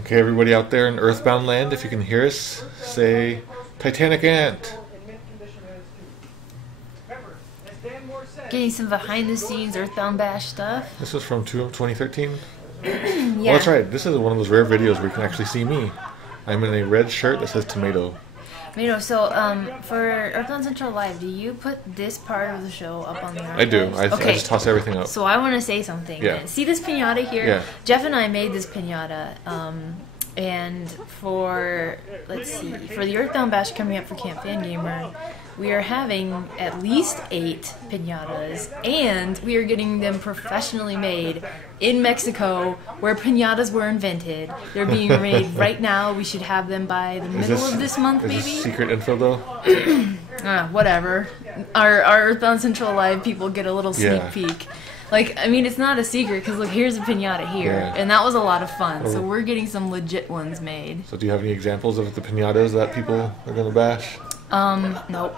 Okay, everybody out there in Earthbound land, if you can hear us, say Titanic Ant. Getting some behind-the-scenes Earthbound Bash stuff. This is from 2013? Yeah. Well, that's right. This is one of those rare videos where you can actually see me. I'm in a red shirt that says tomato. So, for Earthbound Central Live, do you put this part of the show up on the archives? I do. I just toss everything up. So I want to say something. Yeah. See this piñata here? Yeah. Jeff and I made this piñata, and for, let's see, for the Earthbound Bash coming up for Camp Fangamer, we are having at least 8 piñatas, and we are getting them professionally made in Mexico, where piñatas were invented. They're being made right now. We should have them by the middle of this month, maybe? Is this secret info, though? Whatever. Our Earthbound Central Live people get a little sneak peek. Like, I mean, it's not a secret, because look, here's a piñata here, and that was a lot of fun, so we're getting some legit ones made. So do you have any examples of the piñatas that people are going to bash? Nope.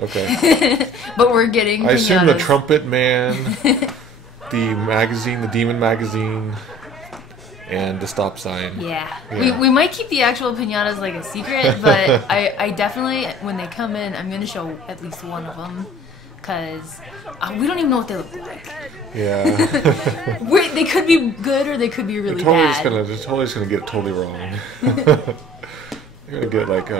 Okay. But we're getting piñatas. I assume the Trumpet Man, the magazine, the Demon magazine, and the stop sign. Yeah. We might keep the actual piñatas like a secret, but I definitely, when they come in, I'm going to show at least one of them, because we don't even know what they look like. Yeah. They could be good or they could be really bad. They're totally just going to get it totally wrong. They're going to get like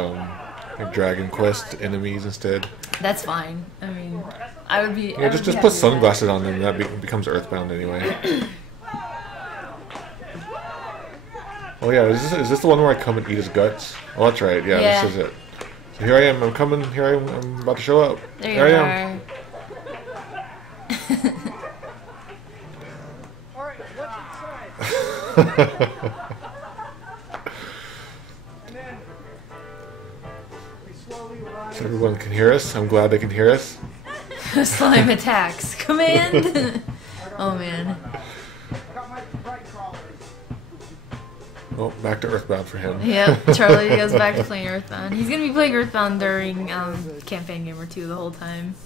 Dragon Quest enemies instead. That's fine. I mean, I would be... Yeah, just put sunglasses on them, that becomes Earthbound anyway. Oh yeah, is this the one where I come and eat his guts? Oh, that's right, yeah. This is it. So here I am, I'm about to show up. There you are. So everyone can hear us. I'm glad they can hear us. Slime attacks. Command! Oh man. Oh, back to Earthbound for him. Yep, Charlie goes back to playing Earthbound. He's gonna be playing Earthbound during Camp Fangamer 2 the whole time.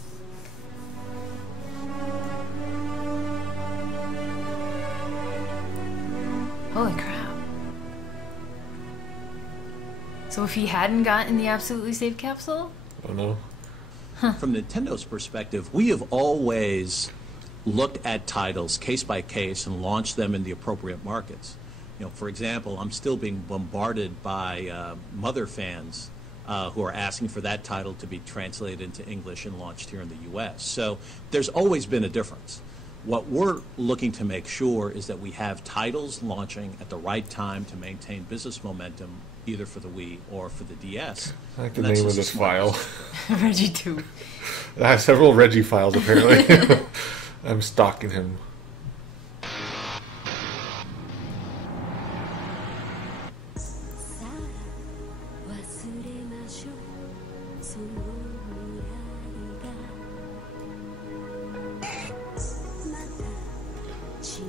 Holy crap. So if he hadn't gotten the absolutely safe capsule? Oh no. From Nintendo's perspective, we have always looked at titles case by case and launched them in the appropriate markets. You know, for example, I'm still being bombarded by Mother fans who are asking for that title to be translated into English and launched here in the U.S. So there's always been a difference. What we're looking to make sure is that we have titles launching at the right time to maintain business momentum, either for the Wii or for the DS. I like the name of this file. Reggie 2. I have several Reggie files, apparently. I'm stalking him.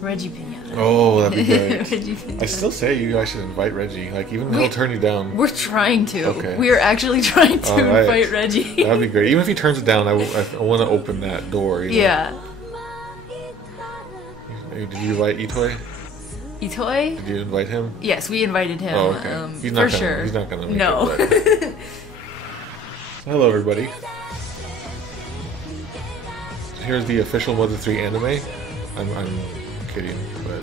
Reggie Piñata. Oh, that'd be great. Reggie Piñata. I still say you guys should invite Reggie. Like, even he'll turn you down. We're trying to. Okay. We are actually trying to invite Reggie. That'd be great. Even if he turns it down, I want to open that door. You know? Yeah. Did you invite Itoi? Itoi? Did you invite him? Yes, we invited him. Oh, okay. He's not sure. He's not gonna make it. But... Hello, everybody. Here's the official Mother3 anime. I'm kidding, but...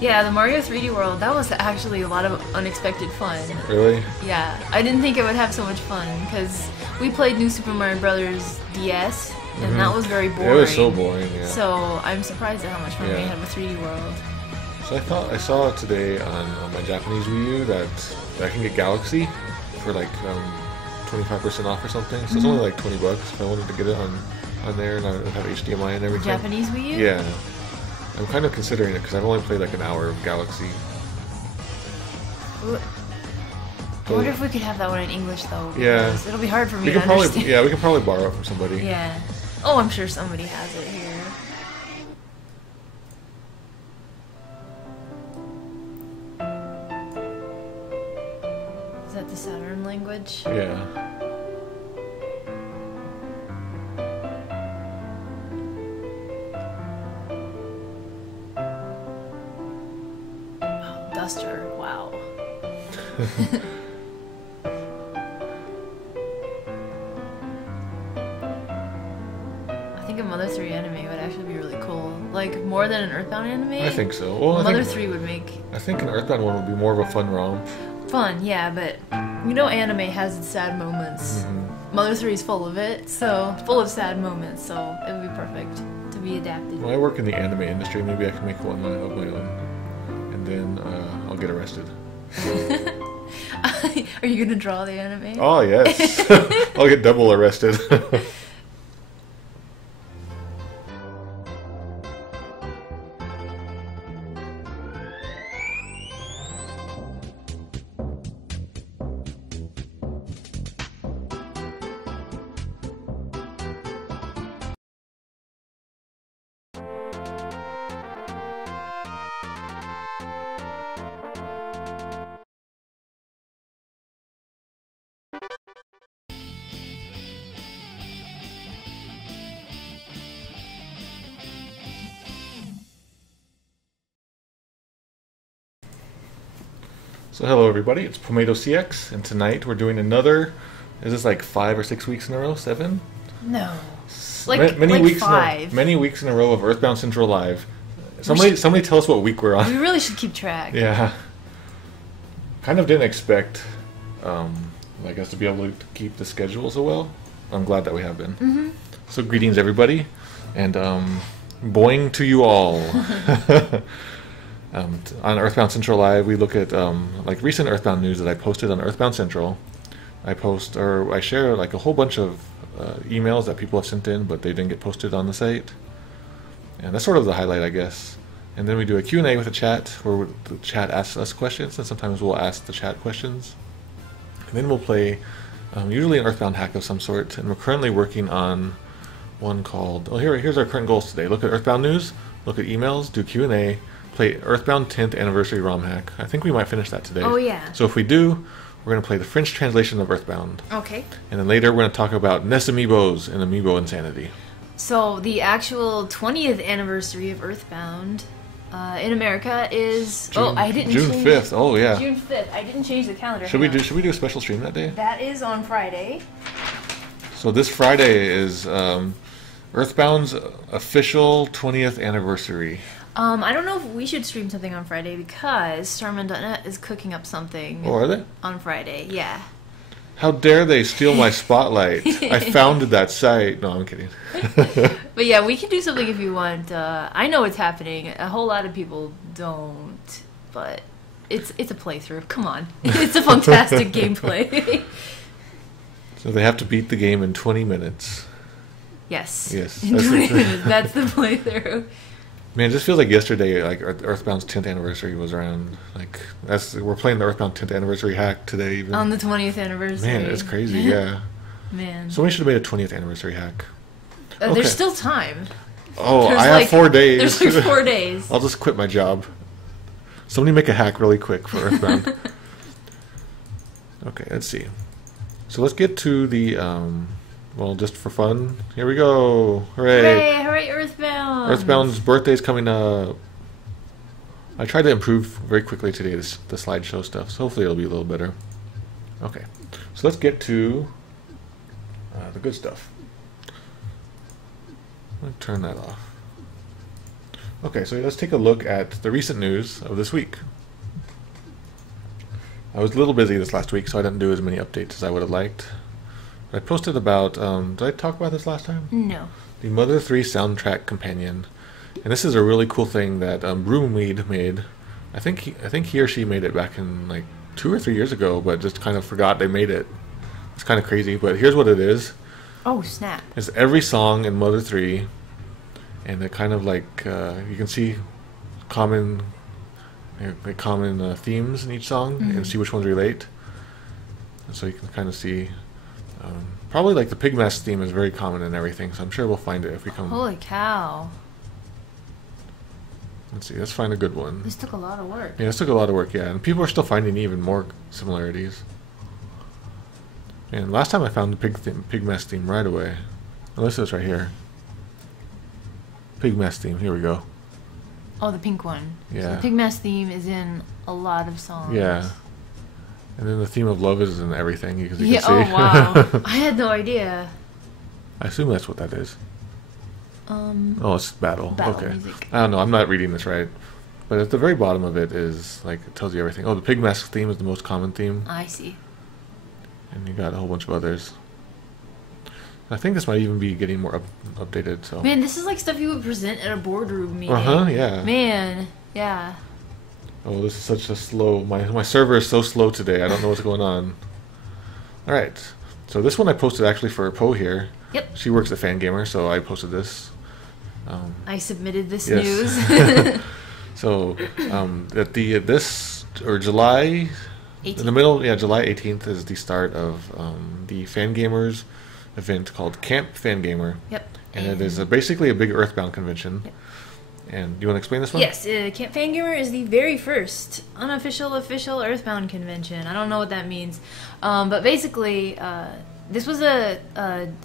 Yeah, the Mario 3D World, that was actually a lot of unexpected fun. Really? Yeah, I didn't think it would have so much fun, because we played New Super Mario Bros. DS, and that was very boring. It was so boring, yeah. So I'm surprised at how much fun we had with 3D World. So I saw today on my Japanese Wii U that I can get Galaxy for like 25% off or something. So it's only like $20 if I wanted to get it on there, and I would have HDMI and everything. Japanese Wii U? Yeah. I'm kind of considering it because I've only played like an hour of Galaxy. I wonder if we could have that one in English though. Yeah. It'll be hard for me to understand. Yeah, we can probably borrow it from somebody. Yeah. Oh, I'm sure somebody has it here. Is that the Saturn language? Yeah. duster. Wow. I think a Mother3 anime would actually be really cool. Like, more than an EarthBound anime? I think so. Well, Mother3 would make... I think an EarthBound one would be more of a fun romp. Fun, yeah, but you know anime has its sad moments. Mm-hmm. Mother3 is full of it, so full of sad moments, so it would be perfect to be adapted. Well, I work in the anime industry. Maybe I can make one of my own. And then I'll get arrested. Are you gonna draw the anime? Oh, yes. I'll get double arrested. So hello everybody, it's Pomato CX, and tonight we're doing another, is this like 5 or 6 weeks in a row? 7? No. Many weeks 5. Many weeks in a row of EarthBound Central Live. Somebody tell us what week we're on. We really should keep track. Yeah. Kind of didn't expect, I guess, to be able to keep the schedule so well. I'm glad that we have been. Mm-hmm. So greetings everybody, and boing to you all. On EarthBound Central Live, we look at like recent EarthBound news that I posted on EarthBound Central. I share like a whole bunch of emails that people have sent in, but they didn't get posted on the site. And that's sort of the highlight, I guess. And then we do a Q&A with the chat, where the chat asks us questions, and sometimes we'll ask the chat questions. And then we'll play usually an EarthBound hack of some sort. And we're currently working on one called, here's our current goals today. Look at EarthBound news, look at emails, do Q&A, play EarthBound 10th Anniversary ROM hack. I think we might finish that today. Oh, yeah. So if we do, we're going to play the French translation of EarthBound. Okay. And then later we're going to talk about Ness Amiibos and Amiibo insanity. So the actual 20th anniversary of EarthBound in America is... June 5th. Oh, yeah. June 5th. I didn't change the calendar. Should we do a special stream that day? That is on Friday. So this Friday is EarthBound's official 20th anniversary. I don't know if we should stream something on Friday because Starman.net is cooking up something. Oh, are they? On Friday, yeah. How dare they steal my spotlight? I founded that site. No, I'm kidding. But yeah, we can do something if you want. I know it's happening. A whole lot of people don't, but it's a playthrough. Come on. It's a fantastic gameplay. So they have to beat the game in 20 minutes. Yes. Yes. In 20 minutes. That's the playthrough. Man, it just feels like yesterday, like EarthBound's 10th anniversary was around. Like we're playing the EarthBound 10th anniversary hack today, even on the 20th anniversary. Man, it's crazy. Yeah. Man. Somebody should have made a 20th anniversary hack. Okay. There's still time. Oh, I have 4 days. There's like 4 days. I'll just quit my job. Somebody make a hack really quick for EarthBound. Okay, let's see. So let's get to the. Well, just for fun, here we go! Hooray! Hooray! Hooray! EarthBound! EarthBound's birthday's coming up. I tried to improve very quickly today the slideshow stuff, so hopefully it'll be a little better. Okay, so let's get to the good stuff. Let me turn that off. Okay, so let's take a look at the recent news of this week. I was a little busy this last week, so I didn't do as many updates as I would have liked. I posted about, did I talk about this last time? No. The Mother3 soundtrack companion. And this is a really cool thing that Broomweed made. I think he or she made it back in like 2 or 3 years ago, but just kind of forgot they made it. It's kind of crazy, but here's what it is. Oh, snap. It's every song in Mother3, and it kind of like, you can see common themes in each song, and see which ones relate. And so you can kind of see... probably like the Pigmask theme is very common in everything, so I'm sure we'll find it if we come. Holy cow. Let's see, let's find a good one. This took a lot of work. Yeah, this took a lot of work, yeah. And people are still finding even more similarities. And last time I found the Pigmask theme right away. Unless it's right here. Pigmask theme, here we go. Oh, the pink one. Yeah. So the Pigmask theme is in a lot of songs. Yeah. And then the theme of love is in everything, because you Yeah. can see. Oh wow. I had no idea. I assume that's what that is. Oh, it's battle. Battle Okay. music. I don't know. I'm not reading this right. But at the very bottom of it is, like, it tells you everything. Oh, the Pigmask theme is the most common theme. I see. And you got a whole bunch of others. I think this might even be getting more updated. So. Man, this is like stuff you would present at a boardroom meeting. Yeah. Man, yeah. Oh, this is such a slow... My server is so slow today. I don't know what's going on. Alright. So this one I posted actually for Poe here. Yep. She works at Fangamer, so I posted this. I submitted this yes. news. So, at July... 18th. In the middle, yeah, July 18th is the start of the Fangamers event called Camp Fangamer. Yep. And it is basically a big EarthBound convention. Yep. And do you want to explain this one? Yes, Camp Fangamer is the very first unofficial official EarthBound convention. I don't know what that means, but basically, this was a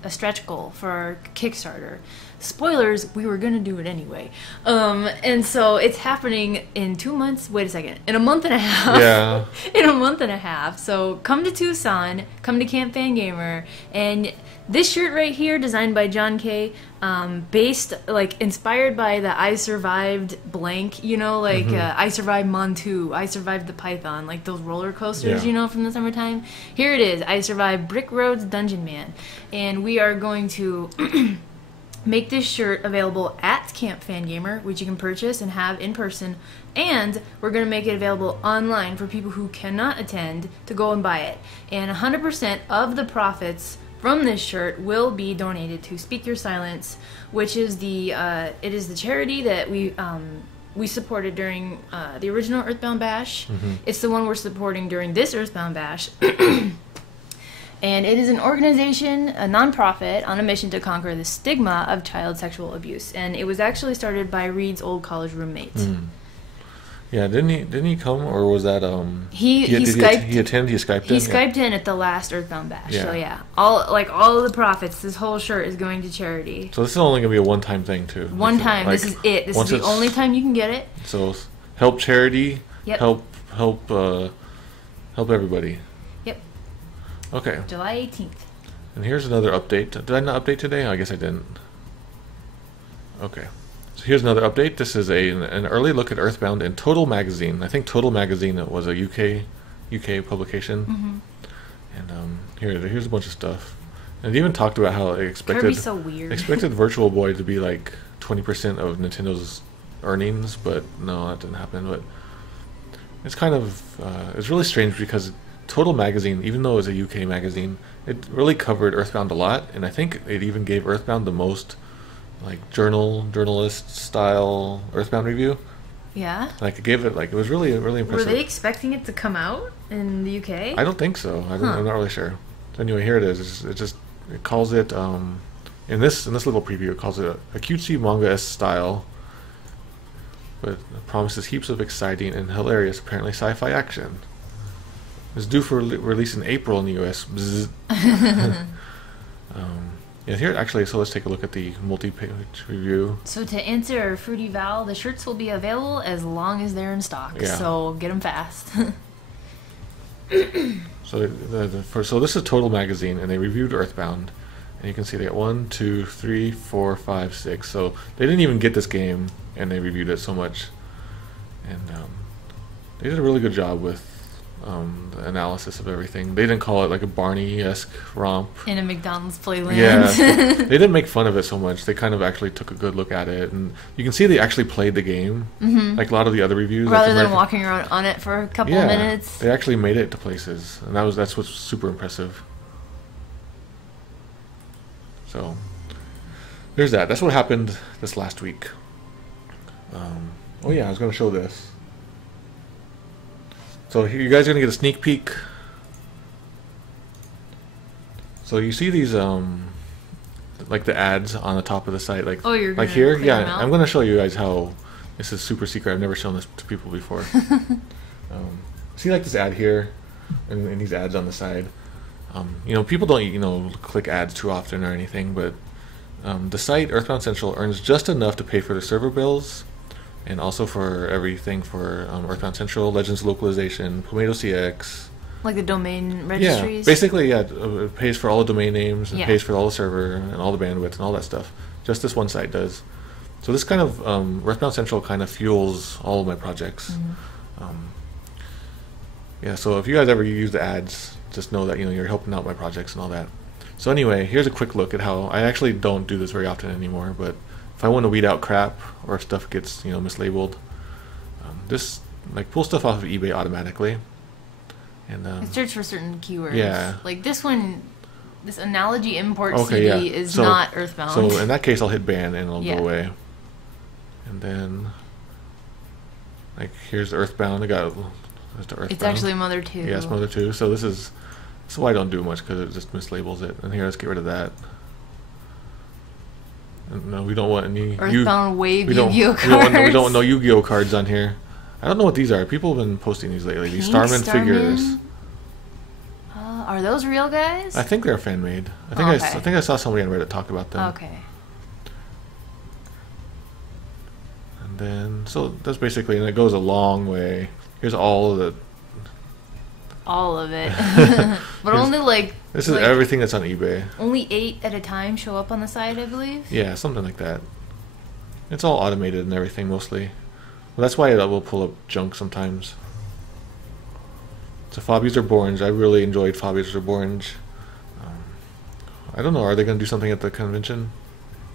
stretch goal for our Kickstarter. Spoilers, we were gonna do it anyway. And so it's happening in 2 months. Wait a second, in a month and a half. Yeah. In a month and a half. So come to Tucson, come to Camp Fangamer, and this shirt right here, designed by John K, based, like, inspired by the I Survived blank, you know, like, I Survived Montu, I Survived the Python, like those roller coasters, Yeah. you know, from the summertime. Here it is, I Survived Brick Road's Dungeon Man. And we are going to make this shirt available at Camp Fangamer, which you can purchase and have in person, and we're going to make it available online for people who cannot attend to go and buy it. And 100% of the profits from this shirt will be donated to Speak Your Silence, which is the charity that we supported during the original EarthBound Bash. It's the one we're supporting during this EarthBound Bash. And it is an organization, a nonprofit, on a mission to conquer the stigma of child sexual abuse. And it was actually started by Reed's old college roommate. Yeah, didn't he come, or was that He Skyped in? He Skyped in at the last EarthBound Bash. Yeah. So yeah, all of the profits, this whole shirt is going to charity. So this is only gonna be a one-time thing too. One time. Like, this is it. This is once the it's- only time you can get it. So help charity. Yep. Help everybody. Yep. Okay. July 18th. And here's another update. Did I not update today? I guess I didn't. Okay. So here's another update. This is an early look at EarthBound in Total Magazine. I think Total Magazine was a UK publication. And here's a bunch of stuff. And they even talked about how they Kirby's so weird. expected Virtual Boy to be like 20% of Nintendo's earnings, but no, that didn't happen. But it's kind of it's really strange because Total Magazine, even though it was a UK magazine, it really covered EarthBound a lot, and I think it even gave EarthBound the most like journalist style EarthBound review. Yeah. Like it gave it like it was really impressive. Were they expecting it to come out in the UK? I don't think so. I'm not really sure. So anyway, here it is. It calls it in this little preview. It calls it a cutesy manga-esque style, but it promises heaps of exciting and hilarious, apparently sci-fi action. It's due for release in April in the US. Yeah, here actually. So let's take a look at the multi-page review. So to answer Fruity Val, the shirts will be available as long as they're in stock. Yeah. So get them fast. So this is Total Magazine, and they reviewed EarthBound, and you can see they got 1, 2, 3, 4, 5, 6. So they didn't even get this game, and they reviewed it so much, and they did a really good job with the analysis of everything. They didn't call it like a Barney-esque romp. In a McDonald's playland. Yeah, they didn't make fun of it so much. They kind of actually took a good look at it, and you can see they actually played the game, like a lot of the other reviews. Rather than walking around on it for a couple of minutes. They actually made it to places, and that's what's super impressive. So there's that. That's what happened this last week. Oh yeah, I was going to show this. So here, you guys are going to get a sneak peek. So you see these like the ads on the top of the site, like you're like gonna here. clear Yeah, them out? I'm going to show you guys how this is super secret. I've never shown this to people before. See like this ad here, and these ads on the side. People don't click ads too often or anything, but the site EarthBound Central earns just enough to pay for the server bills, and also for everything for EarthBound Central, Legends Localization, Tomato CX. Like the domain registries? Yeah, basically, yeah, it pays for all the domain names, and Yeah. pays for all the server, and all the bandwidth, and all that stuff. Just this one site does. So this kind of, EarthBound Central kind of fuels all of my projects. Yeah, so if you guys ever use the ads, just know that, you know, you're helping out my projects and all that. So anyway, here's a quick look at how, I actually don't do this very often anymore, but if I want to weed out crap, or if stuff gets, you know, mislabeled, this, like, pulls stuff off of eBay automatically. And search for certain keywords. Yeah. Like this one, this analogy import okay, CD yeah. is So- not Earthbound. So in that case, I'll hit ban and it'll Yeah. go away. And then, like, here's the Earthbound. I got there's the Earthbound. It's actually Mother2. Yeah, it's Mother2. So this is why I don't do much, because it just mislabels it. And here, let's get rid of that. And no, we don't want any Earthbound Wave we don't, Yu-Gi-Oh we don't want, cards. we don't want no Yu-Gi-Oh cards on here. I don't know what these are. People have been posting these lately. These Pink Starman Starman? figures. Are those real guys? I think they're fan made. I think Okay. I think I saw somebody on Reddit talk about them. Okay. And then, so that's basically, and it goes a long way. Here's all of the. All of it. But Here's- only like... This is like, everything that's on eBay. Only 8 at a time show up on the site, I believe. Yeah, something like that. It's all automated and everything mostly. Well, that's why it will pull up junk sometimes. So Fabius or Borns, I really enjoyed Fabius or Borns. I don't know, are they going to do something at the convention?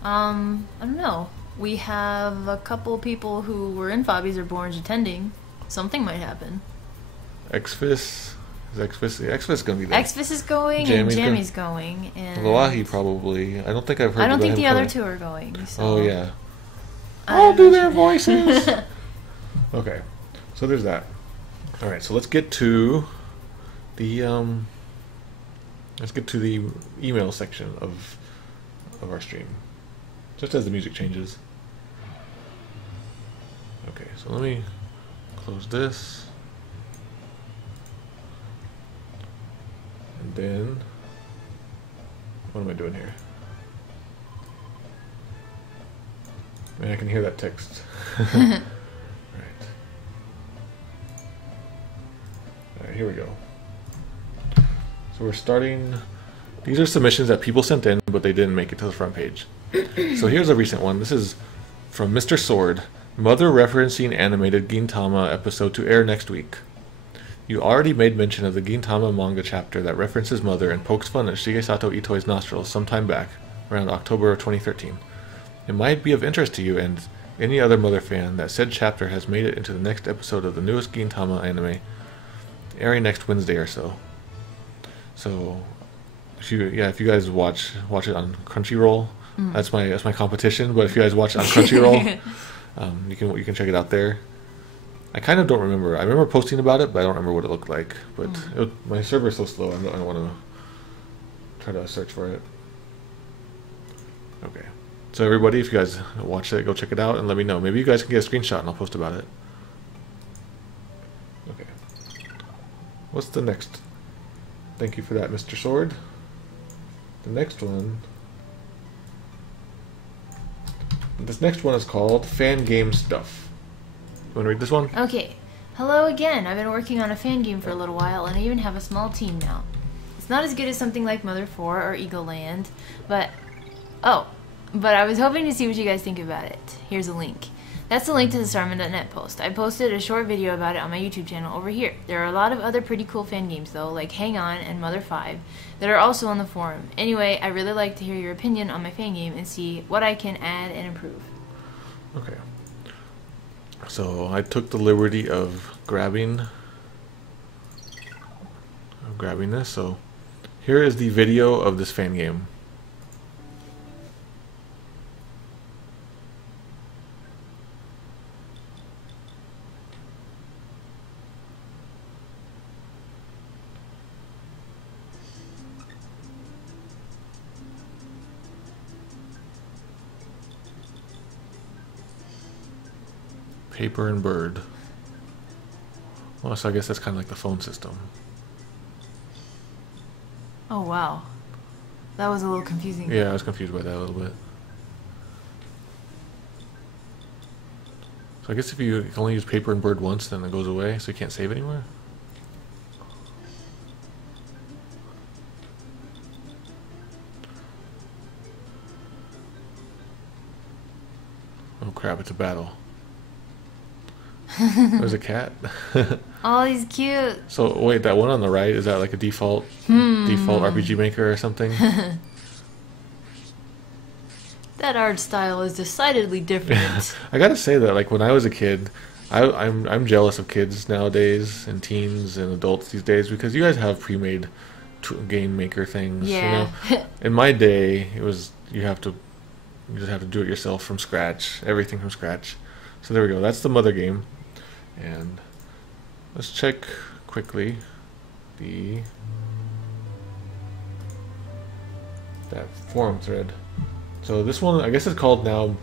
I don't know. We have a couple people who were in Fabi's or Borns attending. Something might happen. Xfis? Is Xfis going to be there? Xfis is going Jammy's and Jammy's going. And Loahi probably. I don't think I've heard I don't about think him the other coming. two are going. So Oh, yeah. I'm I'll do not their sure. voices. Okay, so there's that. All right, so let's get to the email section of our stream, just as the music changes. Okay, so let me close this, and then what am I doing here? Man, I can hear that text. Right. Alright, here we go. So we're starting. These are submissions that people sent in, but they didn't make it to the front page. So here's a recent one. This is from Mr. Sword. Mother referencing animated Gintama episode to air next week. You already made mention of the Gintama manga chapter that references Mother and pokes fun at Shigesato Itoi's nostrils some time back, around October of 2013. It might be of interest to you and any other Mother fan that said chapter has made it into the next episode of the newest Gintama anime, airing next Wednesday or so. So, if you guys watch it on Crunchyroll, that's my competition. But if you guys watch it on Crunchyroll, you can check it out there. I kind of don't remember. I remember posting about it, but I don't remember what it looked like. But my server's so slow, I don't want to try to search for it. Okay. So everybody, if you guys watch it, go check it out and let me know. Maybe you guys can get a screenshot and I'll post about it. Okay. What's the next? Thank you for that, Mr. Sword. The next one. This next one is called Fan Game Stuff. You want to read this one? Okay. Hello again. I've been working on a fan game for a little while, and I even have a small team now. It's not as good as something like Mother 4 or Eagle Land, but I was hoping to see what you guys think about it. Here's a link. That's the link to the Starman.net post. I posted a short video about it on my YouTube channel over here. There are a lot of other pretty cool fan games though, like Hang On and Mother 5, that are also on the forum. Anyway, I really like to hear your opinion on my fan game and see what I can add and improve. Okay. So I took the liberty of grabbing this. So here is the video of this fan game. Paper and Bird. Well, so I guess that's kind of like the phone system. Oh wow. That was a little confusing. Yeah, I was confused by that a little bit. So I guess if you can only use paper and bird once, then it goes away, so you can't save anymore. Oh crap, it's a battle. There's a cat. Oh, he's cute. So wait, that one on the right, is that like a default RPG Maker or something? That art style is decidedly different. I gotta say that, like, when I was a kid, I'm jealous of kids nowadays and teens and adults these days, because you guys have pre-made game maker things. Yeah. You know? In my day, it was you just have to do it yourself from scratch, everything from scratch. So there we go. That's the Mother game, and let's check quickly that forum thread. So this one, I guess it's called now,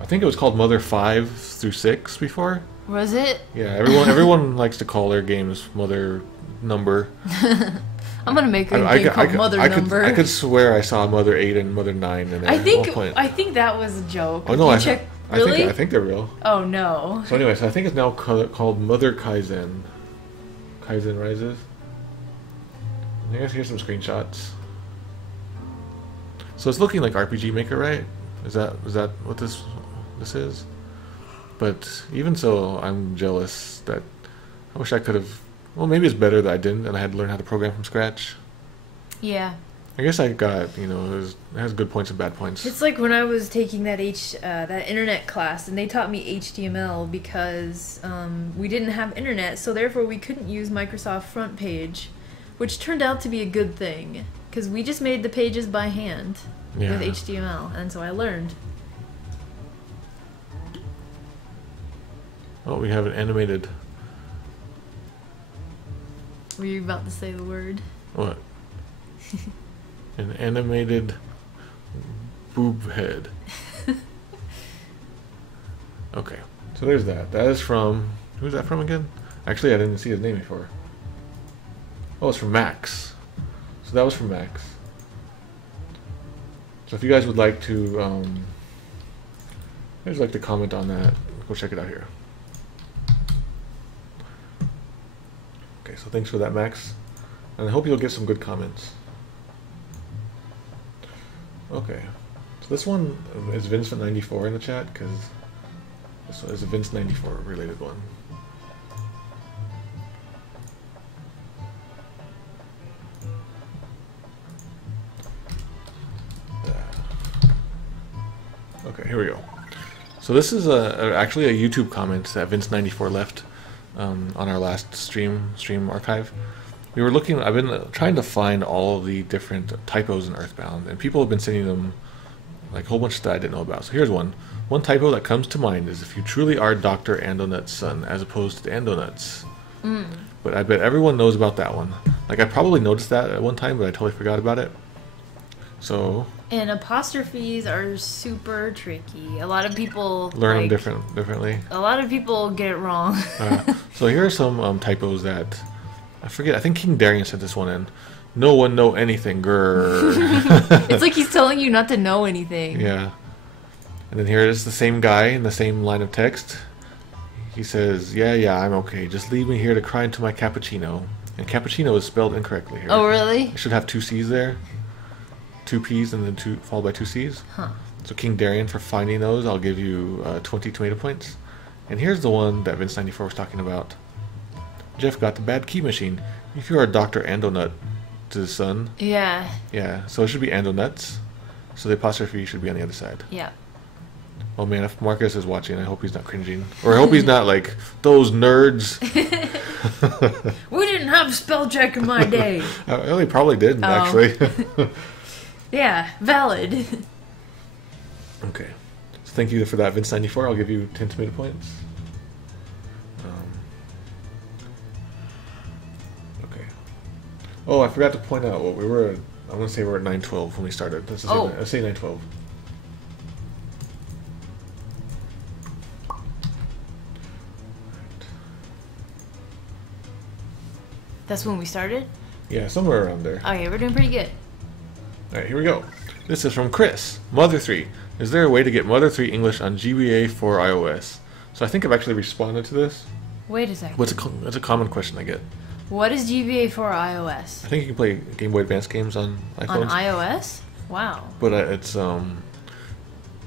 I think it was called Mother 5 through 6 before. Was it? Yeah, everyone likes to call their games Mother number. I'm gonna make a game called Mother Number. I could swear I saw Mother 8 and Mother 9 in there I think at one point. I think that was a joke. Oh no, Really? I think they're real. Oh no. So anyways, I think it's now called Mother Kaizen. Kaizen Rises. I guess here's some screenshots. So it's looking like RPG Maker, right? Is that what this is? But even so, I'm jealous that I wish I could have. Well, maybe it's better that I didn't, and I had to learn how to program from scratch. Yeah. I guess I got, it has good points and bad points. It's like when I was taking that internet class, and they taught me HTML because we didn't have internet, so therefore we couldn't use Microsoft Front Page, which turned out to be a good thing because we just made the pages by hand with HTML, and so I learned. Oh, we have an animated. Were you about to say the word? What? An animated boob head. Okay, so there's that. That is from... Who's that from again? Actually, I didn't see his name before. Oh, it's from Max. So that was from Max. So if you guys would like to... comment on that, go check it out here. Okay, so thanks for that, Max. And I hope you'll get some good comments. Okay, so this one is Vincent94 in the chat, because this one is a Vince94 related one. Okay, here we go. So this is actually a YouTube comment that Vince94 left on our last stream archive. We were looking. I've been trying to find all of the different typos in EarthBound, and people have been sending them like a whole bunch of stuff I didn't know about. So here's one. One typo that comes to mind is if you truly are Dr. Andonut's son, as opposed to Andonuts. But I bet everyone knows about that one. Like, I probably noticed that at one time, but I totally forgot about it. So. And apostrophes are super tricky. A lot of people learn them differently. A lot of people get it wrong. So here are some typos that I forget. I think King Darian sent this one in. No one know anything, grrr. It's like he's telling you not to know anything. Yeah. And then here it is, the same guy in the same line of text. He says, yeah, I'm okay. Just leave me here to cry into my cappuccino. And cappuccino is spelled incorrectly here. Oh, really? It should have two C's there. Two P's and then followed by two C's. Huh. So King Darian, for finding those, I'll give you 20 tomato points. And here's the one that Vince94 was talking about. Jeff got the bad key machine. If you are Dr. Andonut to the son. Yeah. Yeah, so it should be Andonuts. So the apostrophe should be on the other side. Yeah. Oh man, if Marcus is watching, I hope he's not cringing. Or I hope he's not like, those nerds. We didn't have spell check in my day. Well, he probably did, actually. Yeah, valid. Okay. So thank you for that, Vince94. I'll give you 10 tomato points. Okay. Oh, I forgot to point out what we were at. I'm going to say we're at 9:12 when we started. Let's say 9:12. That's when we started? Yeah, somewhere around there. Okay, we're doing pretty good. Alright, here we go. This is from Chris. Mother3. Is there a way to get Mother3 English on GBA for iOS? So I think I've actually responded to this. Wait a second. It's a common question I get. What is GBA for iOS? I think you can play Game Boy Advance games on iPhones. On iOS? Wow. But it's I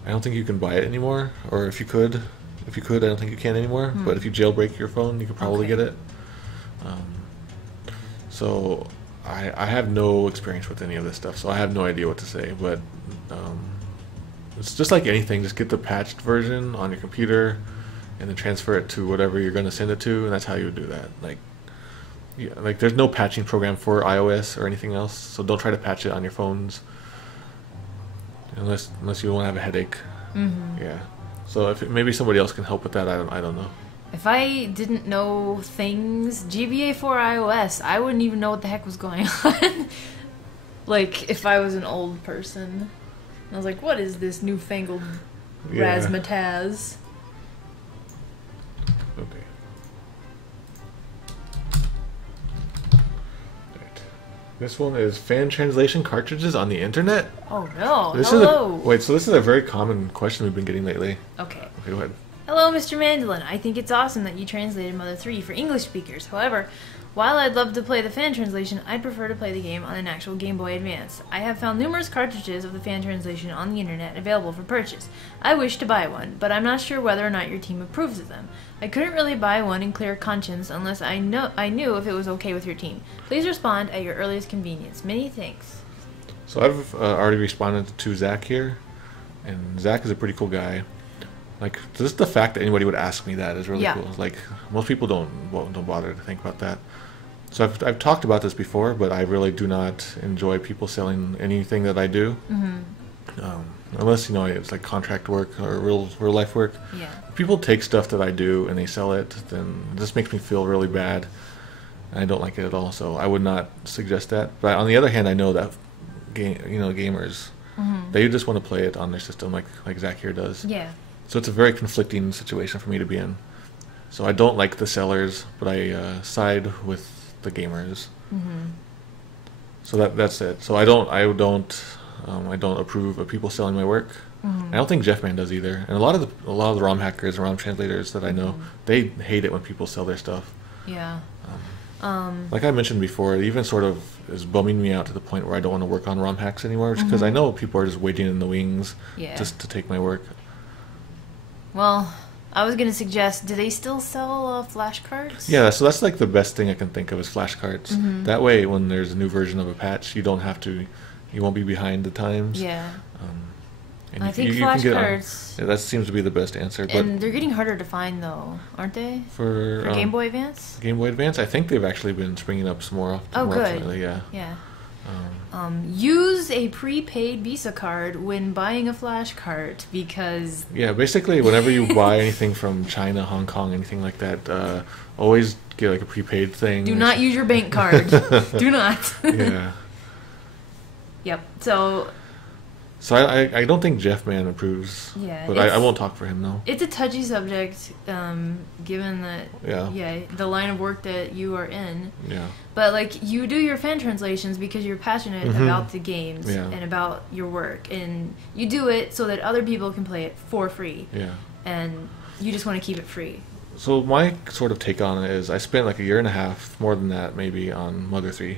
don't think you can buy it anymore. Or if you could, I don't think you can anymore. But if you jailbreak your phone, you could probably get it. So I have no experience with any of this stuff, so I have no idea what to say. But it's just like anything. Just get the patched version on your computer, and then transfer it to whatever you're going to send it to, and that's how you would do that. Yeah, like there's no patching program for iOS or anything else, so don't try to patch it on your phones unless you want to have a headache. Yeah. So if maybe somebody else can help with that, I don't know. If I didn't know things GBA for iOS, I wouldn't even know what the heck was going on. Like if I was an old person, I was like, "What is this newfangled razzmatazz?" Okay. This one is fan translation cartridges on the internet. Oh no! This Hello. So this is a very common question we've been getting lately. Okay. Okay, go ahead. Hello, Mr. Mandolin. I think it's awesome that you translated Mother3 for English speakers. However, while I'd love to play the fan translation, I'd prefer to play the game on an actual Game Boy Advance. I have found numerous cartridges of the fan translation on the internet available for purchase. I wish to buy one, but I'm not sure whether or not your team approves of them. I couldn't really buy one in clear conscience unless I knew if it was okay with your team. Please respond at your earliest convenience. Many thanks. So I've already responded to Zach here, and Zach is a pretty cool guy. Like, just the fact that anybody would ask me that is really cool. Like, most people don't bother to think about that. So I've talked about this before, but I really do not enjoy people selling anything that I do, unless it's like contract work or real life work. Yeah. If people take stuff that I do and they sell it, then this makes me feel really bad. And I don't like it at all. So I would not suggest that. But on the other hand, I know that gamers, they just want to play it on their system, like Zach here does. Yeah. So it's a very conflicting situation for me to be in. So I don't like the sellers, but I side with the gamers. So that's it. So I don't approve of people selling my work. I don't think Jeff Man does either. And a lot of the ROM hackers and ROM translators that I know, they hate it when people sell their stuff. Yeah. Like I mentioned before, it even sort of is bumming me out to the point where I don't want to work on ROM hacks anymore, because I know people are just waiting in the wings just to take my work. Well, I was going to suggest, do they still sell flashcards? Yeah, so that's like the best thing I can think of is flashcards. That way, when there's a new version of a patch, you won't be behind the times. Yeah. And I think flashcards... that seems to be the best answer. And they're getting harder to find, though, aren't they? For Game Boy Advance? Game Boy Advance, I think they've actually been springing up some more often. Oh, good. Ultimately, yeah. Yeah. Use a prepaid Visa card when buying a flash cart, because... Yeah, basically, whenever you buy anything from China, Hong Kong, anything like that, always get like a prepaid thing. Do not use your bank card. Do not. Yeah. Yep. So I don't think Jeff Man approves. Yeah. But I won't talk for him, though. It's a touchy subject, given that the line of work that you are in. Yeah. But like, you do your fan translations because you're passionate about the games and about your work, and you do it so that other people can play it for free. Yeah. And you just want to keep it free. So my sort of take on it is I spent like a year and a half, more than that maybe, on Mother3.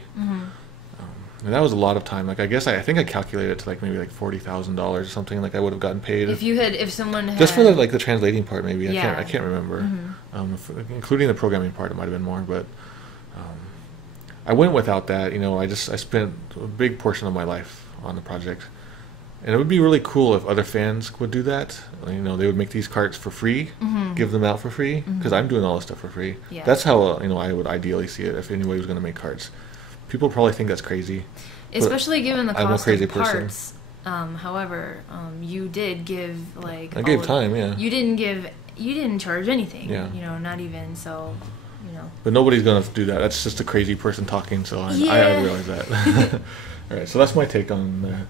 And that was a lot of time. Like, I think I calculated it to like maybe like $40,000 or something. Like I would have gotten paid if someone had just for the translating part. Maybe I can't remember. Including the programming part, it might have been more. But I went without that. I spent a big portion of my life on the project, and it would be really cool if other fans would do that. They would make these carts for free, give them out for free, because I'm doing all this stuff for free. Yeah. That's how I would ideally see it if anybody was going to make carts. People probably think that's crazy, especially given the cost of parts. However, you did give like I gave time. Yeah, you didn't charge anything. Yeah, not even so. But nobody's gonna do that. That's just a crazy person talking. So I realize that. All right, so that's my take on that.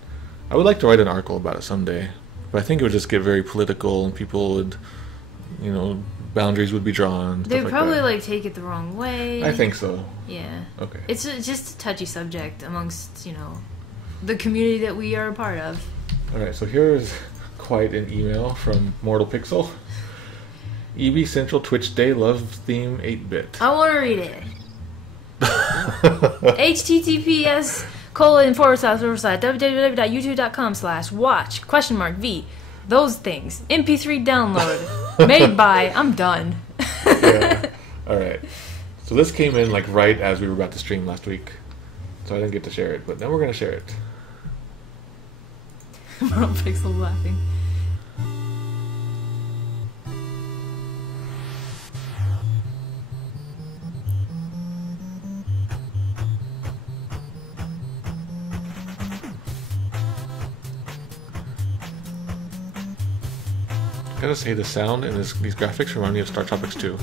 I would like to write an article about it someday, but I think it would just get very political, and people would, boundaries would be drawn. They'd probably take it the wrong way. I think so. Yeah. Okay. It's just a touchy subject amongst the community that we are a part of. All right. So here's quite an email from Mortal Pixel. EB Central Twitch Day Love Theme 8-bit. I want to read it. https://www.youtube.com/watch?v those things MP3 download made by I'm done. Yeah. All right. So this came in like right as we were about to stream last week, so I didn't get to share it, but now we're gonna share it. Pixel laughing. I gotta say, the sound and these graphics remind me of Star Tropics 2.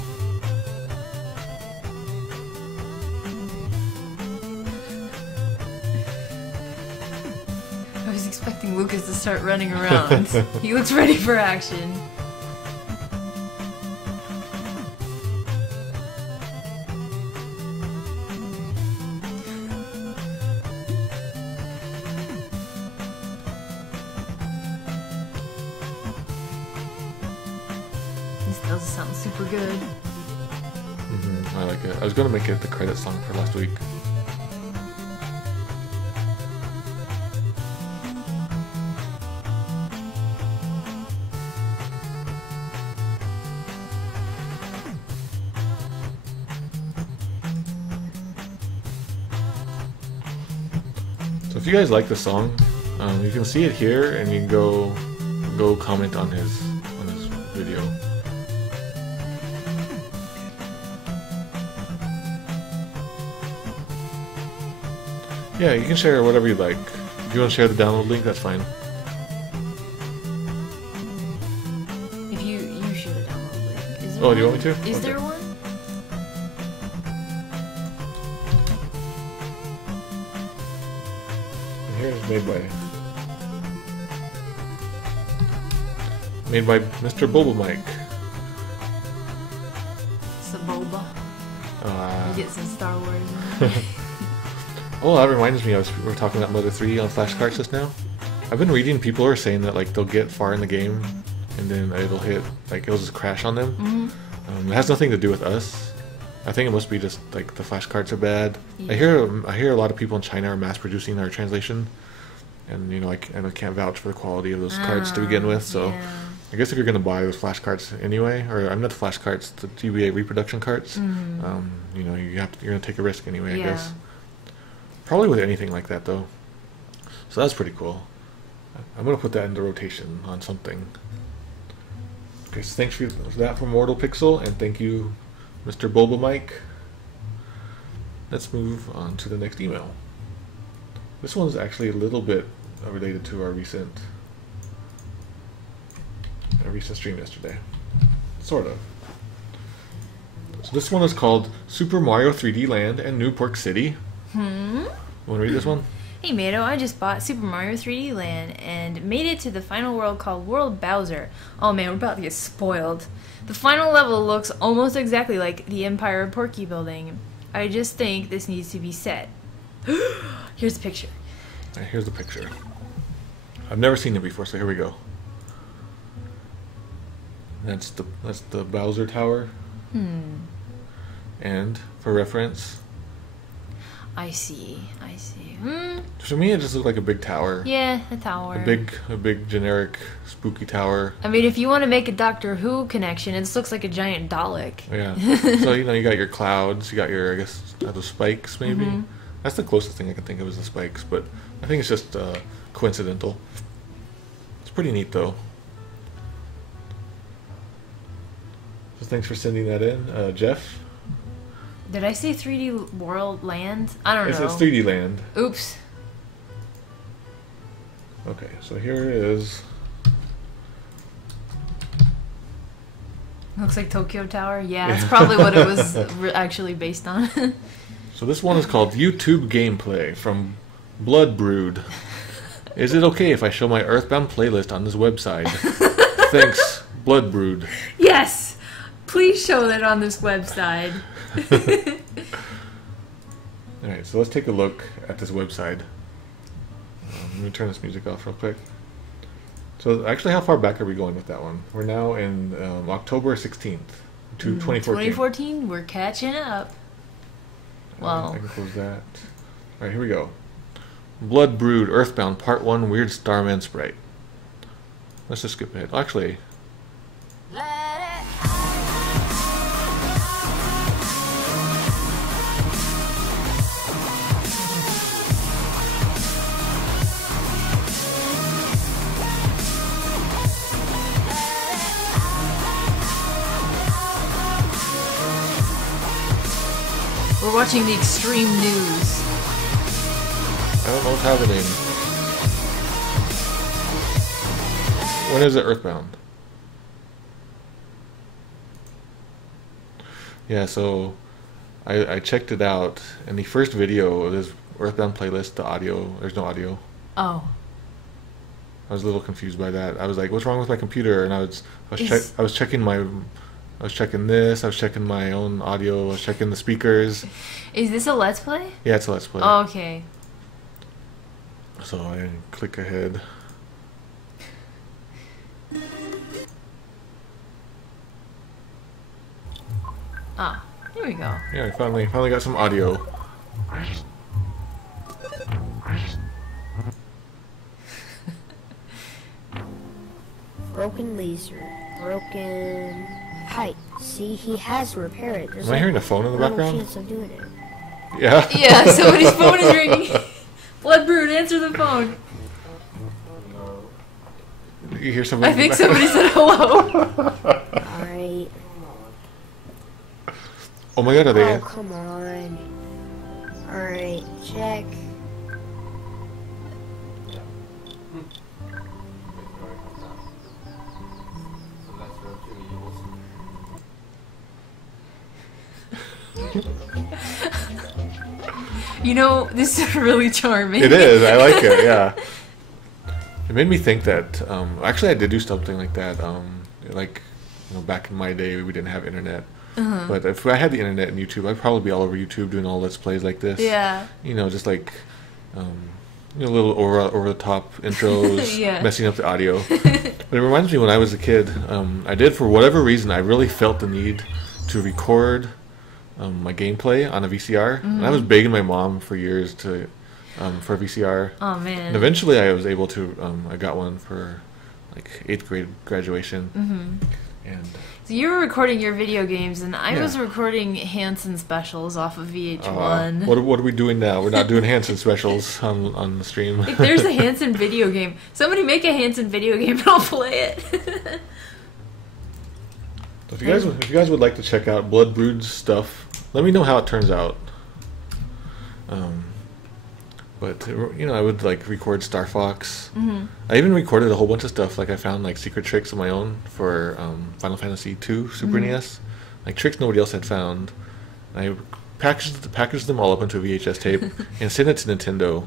I was expecting Lucas to start running around. He looks ready for action. This does sound super good. I like it. I was gonna make it the credit song for last week. So if you guys like the song, you can see it here, and you can go comment on his video. Yeah, you can share whatever you like. If you want to share the download link, that's fine. If you share the download link. Is there Oh, one? do you want me to? Is Okay. there one? And here's made by Mr. Boba Mike. Saboba. You get some Star Wars in there. Oh, that reminds me, we were talking about Mother3 on flashcards just now. I've been reading people are saying that like they'll get far in the game and then it'll hit, like it'll just crash on them. It has nothing to do with us. I think it must be just like the flashcards are bad. Yeah. I hear a lot of people in China are mass producing our translation, and you know, and I can't vouch for the quality of those cards to begin with. So Yeah. I guess if you're gonna buy those flashcards anyway, or I'm not the flashcards, the GBA reproduction cards, you know, you're gonna take a risk anyway. I guess. Probably with anything like that, though. So that's pretty cool. I'm going to put that into rotation on something. Okay, so thanks for that from Mortal Pixel, and thank you, Mr. Boba Mike. Let's move on to the next email. This one's actually a little bit related to our recent stream yesterday. Sort of. So this one is called Super Mario 3D Land and New Pork City. Want to read this one? Hey Mato, I just bought Super Mario 3D Land and made it to the final world called World Bowser. Oh man, we're about to get spoiled. The final level looks almost exactly like the Empire of Porky building. I just think this needs to be set. Here's the picture. Alright, here's the picture. I've never seen it before, so here we go. That's the Bowser Tower. And for reference, I see. to me it just looked like a big tower. Yeah, a tower. A big generic spooky tower. I mean, if you want to make a Doctor Who connection, it just looks like a giant Dalek. Yeah. So you know, you got your clouds, you got your, I guess, those spikes maybe. That's the closest thing I can think of is the spikes, but I think it's just coincidental. It's pretty neat though. So thanks for sending that in, Jeff. Did I say 3D World Land? I don't know. It's 3D Land. Oops. Okay, so here is. Looks like Tokyo Tower. Yeah, that's probably what it was actually based on. So this one is called YouTube Gameplay from Blood Brood. Is it okay if I show my EarthBound playlist on this website? Thanks, Blood Brood. Yes! Please show that on this website. Alright, so let's take a look at this website. Let me turn this music off real quick. So actually, how far back are we going with that one? We're now in October 16th, 2014. 2014, we're catching up. Well, I can close that. All right, here we go. Blood Brood, Earthbound, Part 1, Weird Starman Sprite. Let's just skip ahead. Actually, we're watching the extreme news. I don't know what's happening. When is it Earthbound? Yeah, so I checked it out, and the first video of this Earthbound playlist, the audio, there's no audio. Oh. I was a little confused by that. I was like, "What's wrong with my computer?" And I was checking my, I was checking this. I was checking my own audio. I was checking the speakers. Is this a Let's Play? Yeah, it's a Let's Play. Oh, okay. So I click ahead. Ah, here we go. Yeah, I finally got some audio. Broken laser. Broken pipe. See, he has repaired it. There's Am I hearing a phone in the no background? chance of doing it. Yeah. Yeah, somebody's phone is ringing. Blood Brood, answer the phone. You hear somebody? I think somebody said hello. Alright. Oh my god, are they? Oh, come on. Alright, check. You know, this is really charming. It is. I like it. Yeah. It made me think that. Actually, I did do something like that. Like, back in my day, we didn't have internet. But if I had the internet and YouTube, I'd probably be all over YouTube doing all Let's Plays like this. Yeah. Just like, little over the top intros, Yeah. messing up the audio. But it reminds me when I was a kid. I did, for whatever reason, I really felt the need to record my gameplay on a VCR. And I was begging my mom for years to for a VCR. Oh man. And eventually, I was able to. I got one for like 8th grade graduation. And So you were recording your video games, and I Yeah. was recording Hanson specials off of VH1. what are we doing now? We're not doing Hanson specials on the stream. If there's a Hanson video game, somebody make a Hanson video game and I'll play it. So if you guys would like to check out Blood Brood's stuff, let me know how it turns out. But I would like record Star Fox. I even recorded a whole bunch of stuff. Like I found like secret tricks of my own for Final Fantasy II Super NES, like tricks nobody else had found. I packaged them all up into a VHS tape and sent it to Nintendo.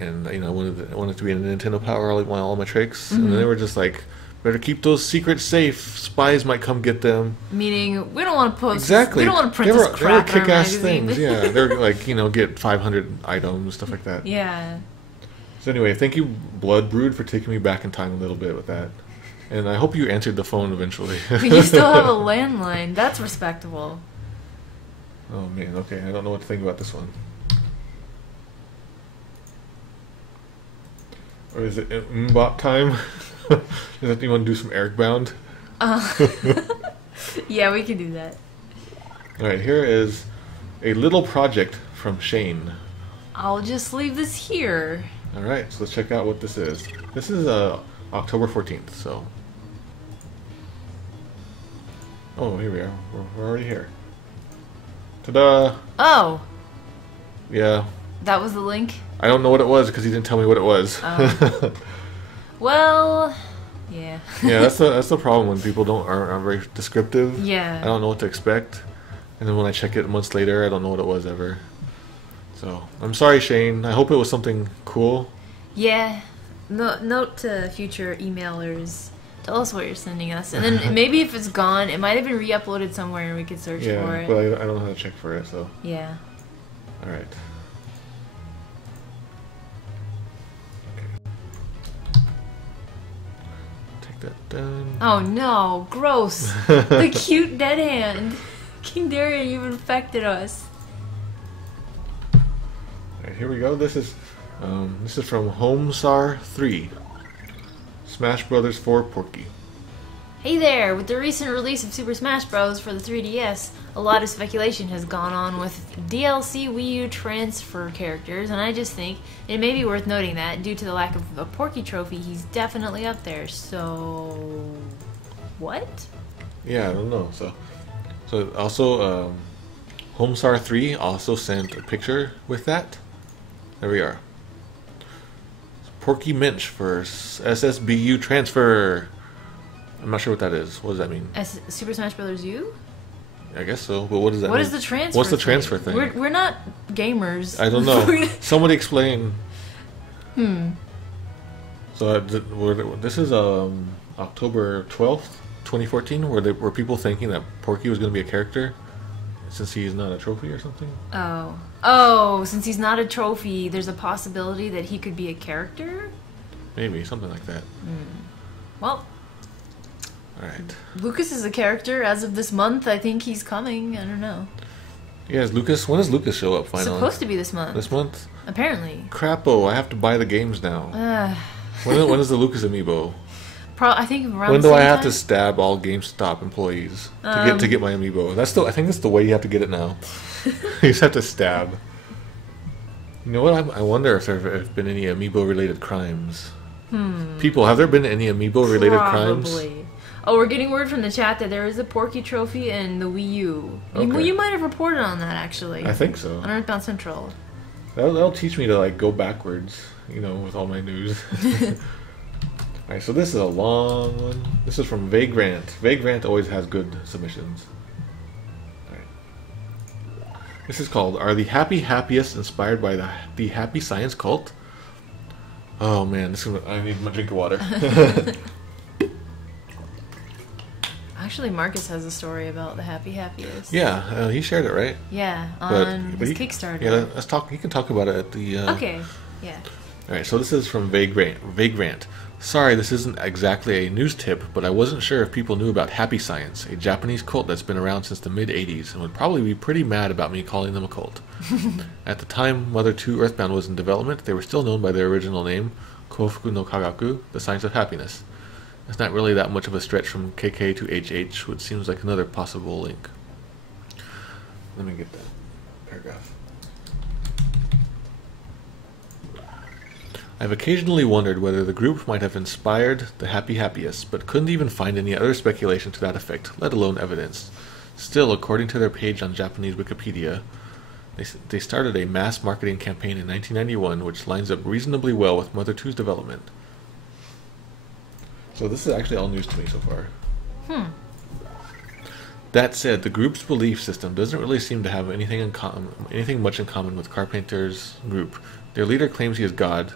And I wanted to be in Nintendo Power, all my tricks, and they were just like, "Better keep those secrets safe. Spies might come get them." Meaning, we don't want to post. Exactly. We don't want to print this crap They were in our kick-ass magazine. things. Yeah, they're like get 500 items, stuff like that. Yeah. So anyway, thank you, Blood Brood, for taking me back in time a little bit with that, and I hope you answered the phone eventually. But you still have a landline. That's respectable. Oh man, okay, I don't know what to think about this one. Or is it Mbot time? Does that you want to do some EarthBound? Yeah, we can do that. Alright, here is a little project from Shane. I'll just leave this here. Alright, so let's check out what this is. This is October 14th, so... Oh, here we are. We're already here. Ta-da! Oh, Yeah. that was the link? I don't know what it was because he didn't tell me what it was. Well, yeah. Yeah, that's the problem when people aren't very descriptive. Yeah. I don't know what to expect, and then when I check it months later, I don't know what it was ever. So I'm sorry, Shane. I hope it was something cool. Yeah. Note to future emailers. Tell us what you're sending us. And then maybe if it's gone, it might have been re-uploaded somewhere and we could search Yeah, for it. but I don't know how to check for it. So Yeah. all right. dun. Oh no, gross. The cute dead hand. King Darian, you've infected us. Alright, here we go. This is from MOTHER3. Smash Brothers for Porky. Hey there! With the recent release of Super Smash Bros. For the 3DS, a lot of speculation has gone on with DLC Wii U transfer characters, and I just think it may be worth noting that, due to the lack of a Porky trophy, he's definitely up there, so... what? Yeah, I don't know. So also, MOTHER3 also sent a picture with that. There we are. Porky Minch for SSBU transfer. I'm not sure what that is. What does that mean? Super Smash Bros. U? I guess so, but what does that mean? What is the transfer What's the thing? transfer thing? We're not gamers. I don't know. Somebody explain. So this is October 12th, 2014, were people thinking that Porky was going to be a character since he's not a trophy or something? Oh, since he's not a trophy, there's a possibility that he could be a character? Maybe, something like that. Well, Alright. Lucas is a character as of this month. I think he's coming. I don't know. Yeah, is Lucas? When does Lucas show up finally? Supposed to be this month. This month? Apparently. Crapo, I have to buy the games now. When is the Lucas amiibo? I think around When the do same I have time? to stab all GameStop employees to get my amiibo? I think that's the way you have to get it now. You just have to stab. You know what? I wonder if there have been any amiibo related crimes. People, have there been any amiibo related crimes? Probably. Oh, we're getting word from the chat that there is a Porky trophy in the Wii U. Okay. You might have reported on that, actually. I think so. On EarthBound Central. That'll teach me to like go backwards, with all my news. Alright, so this is a long one. This is from Vagrant. Vagrant always has good submissions. Alright. This is called Are the Happy Happiest Inspired by the Happy Science Cult? Oh man, I need my drink of water. Actually, Marcus has a story about the Happy Happiest. Yeah, he shared it, right? Yeah, on his Kickstarter. Yeah, let's talk. He can talk about it at the. Okay, yeah. Alright, so this is from Vagrant. Sorry, this isn't exactly a news tip, but I wasn't sure if people knew about Happy Science, a Japanese cult that's been around since the mid-'80s and would probably be pretty mad about me calling them a cult. At the time MOTHER3 Earthbound was in development, they were still known by their original name, Kofuku no Kagaku, the Science of Happiness. It's not really that much of a stretch from KK to HH, which seems like another possible link. Let me get that paragraph. I've occasionally wondered whether the group might have inspired the Happy Happiest, but couldn't even find any other speculation to that effect, let alone evidence. Still, according to their page on Japanese Wikipedia, they started a mass marketing campaign in 1991, which lines up reasonably well with MOTHER2's development. So this is actually all news to me so far. That said, the group's belief system doesn't really seem to have anything much in common with Carpenter's group. Their leader claims he is God,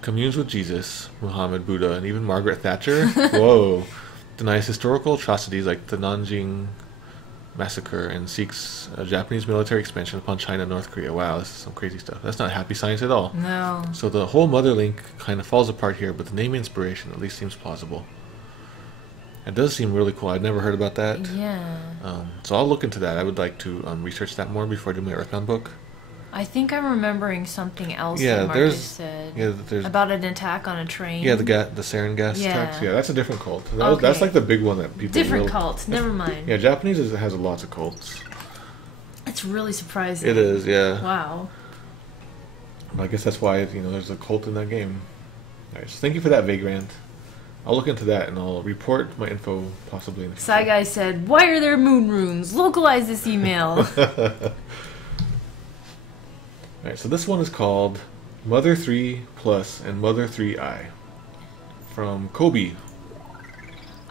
communes with Jesus, Muhammad, Buddha, and even Margaret Thatcher. Whoa. Denies historical atrocities like the Nanjing massacre and seeks a Japanese military expansion upon China and North Korea. Wow, this is some crazy stuff. That's not Happy Science at all. No. So the whole Mother link kind of falls apart here, but the name inspiration at least seems plausible. It does seem really cool. I'd never heard about that. Yeah. So I'll look into that. I would like to research that more before I do my Earthbound book. I think I'm remembering something else Yeah, that Marcus said. Yeah, there's about an attack on a train. Yeah, the sarin gas Yeah. attacks. Yeah, that's a different cult. Okay. That's like the big one that people. Different cult. Never mind. Yeah, Japanese has lots of cults. It's really surprising. It is, yeah. Wow. I guess that's why there's a cult in that game. All right, so thank you for that, Vagrant. I'll look into that and I'll report my info possibly in the future. Sci Guy said, "Why are there moon runes? Localize this email." Alright, so this one is called MOTHER3 Plus and MOTHER3i from Kobe.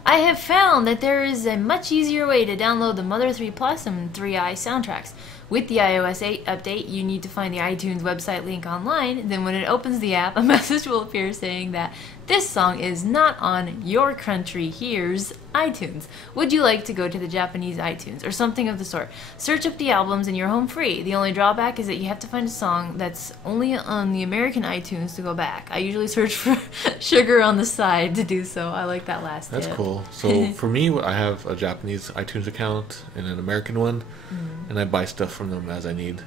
I have found that there is a much easier way to download the MOTHER3 Plus and 3i soundtracks. With the iOS 8 update, you need to find the iTunes website link online. Then when it opens the app, a message will appear saying that This song is not on your country here's iTunes. Would you like to go to the Japanese iTunes or something of the sort? Search up the albums and you're home free. The only drawback is that you have to find a song that's only on the American iTunes to go back. I usually search for sugar on the side to do so. I like that last That's tip. cool. So for me, I have a Japanese iTunes account and an American one, and I buy stuff from them as I need.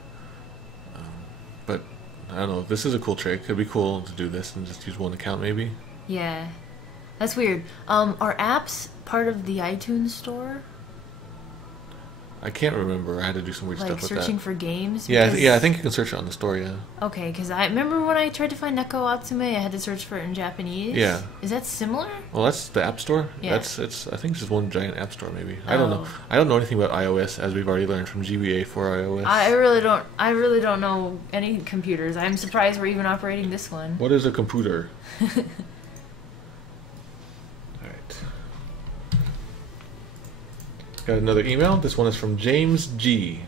But I don't know. This is a cool trick. It'd be cool to do this and just use one account, maybe. Yeah. That's weird. Are apps part of the iTunes store? I can't remember. I had to do some weird stuff with that. Like searching for games? Yeah, Because- yeah. I think you can search it on the store. Yeah. Okay, because I remember when I tried to find Neko Atsume, I had to search for it in Japanese. Yeah. Is that similar? Well, that's the App Store. Yeah. It's I think it's just one giant App Store, maybe. I don't know. I don't know anything about iOS, as we've already learned from GBA for iOS. I really don't know any computers. I'm surprised we're even operating this one. What is a computer? Alright. Got another email. This one is from James G.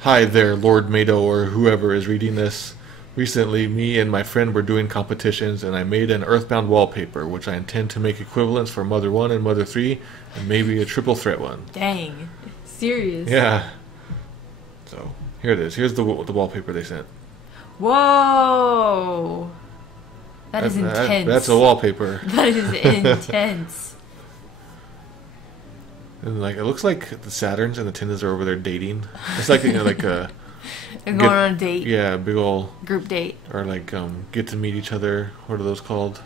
Hi there, Lord MATO or whoever is reading this. Recently, me and my friend were doing competitions, and I made an EarthBound wallpaper, which I intend to make equivalents for MOTHER3 and MOTHER3, and maybe a triple threat one. Dang. Serious? Yeah. So, here it is. Here's the wallpaper they sent. Whoa! That is intense. That's a wallpaper. That is intense. And like it looks like the Saturns and the Tindas are over there dating. It's like like a And going on a date. Yeah, big ol' Group date. or like get to meet each other. What are those called?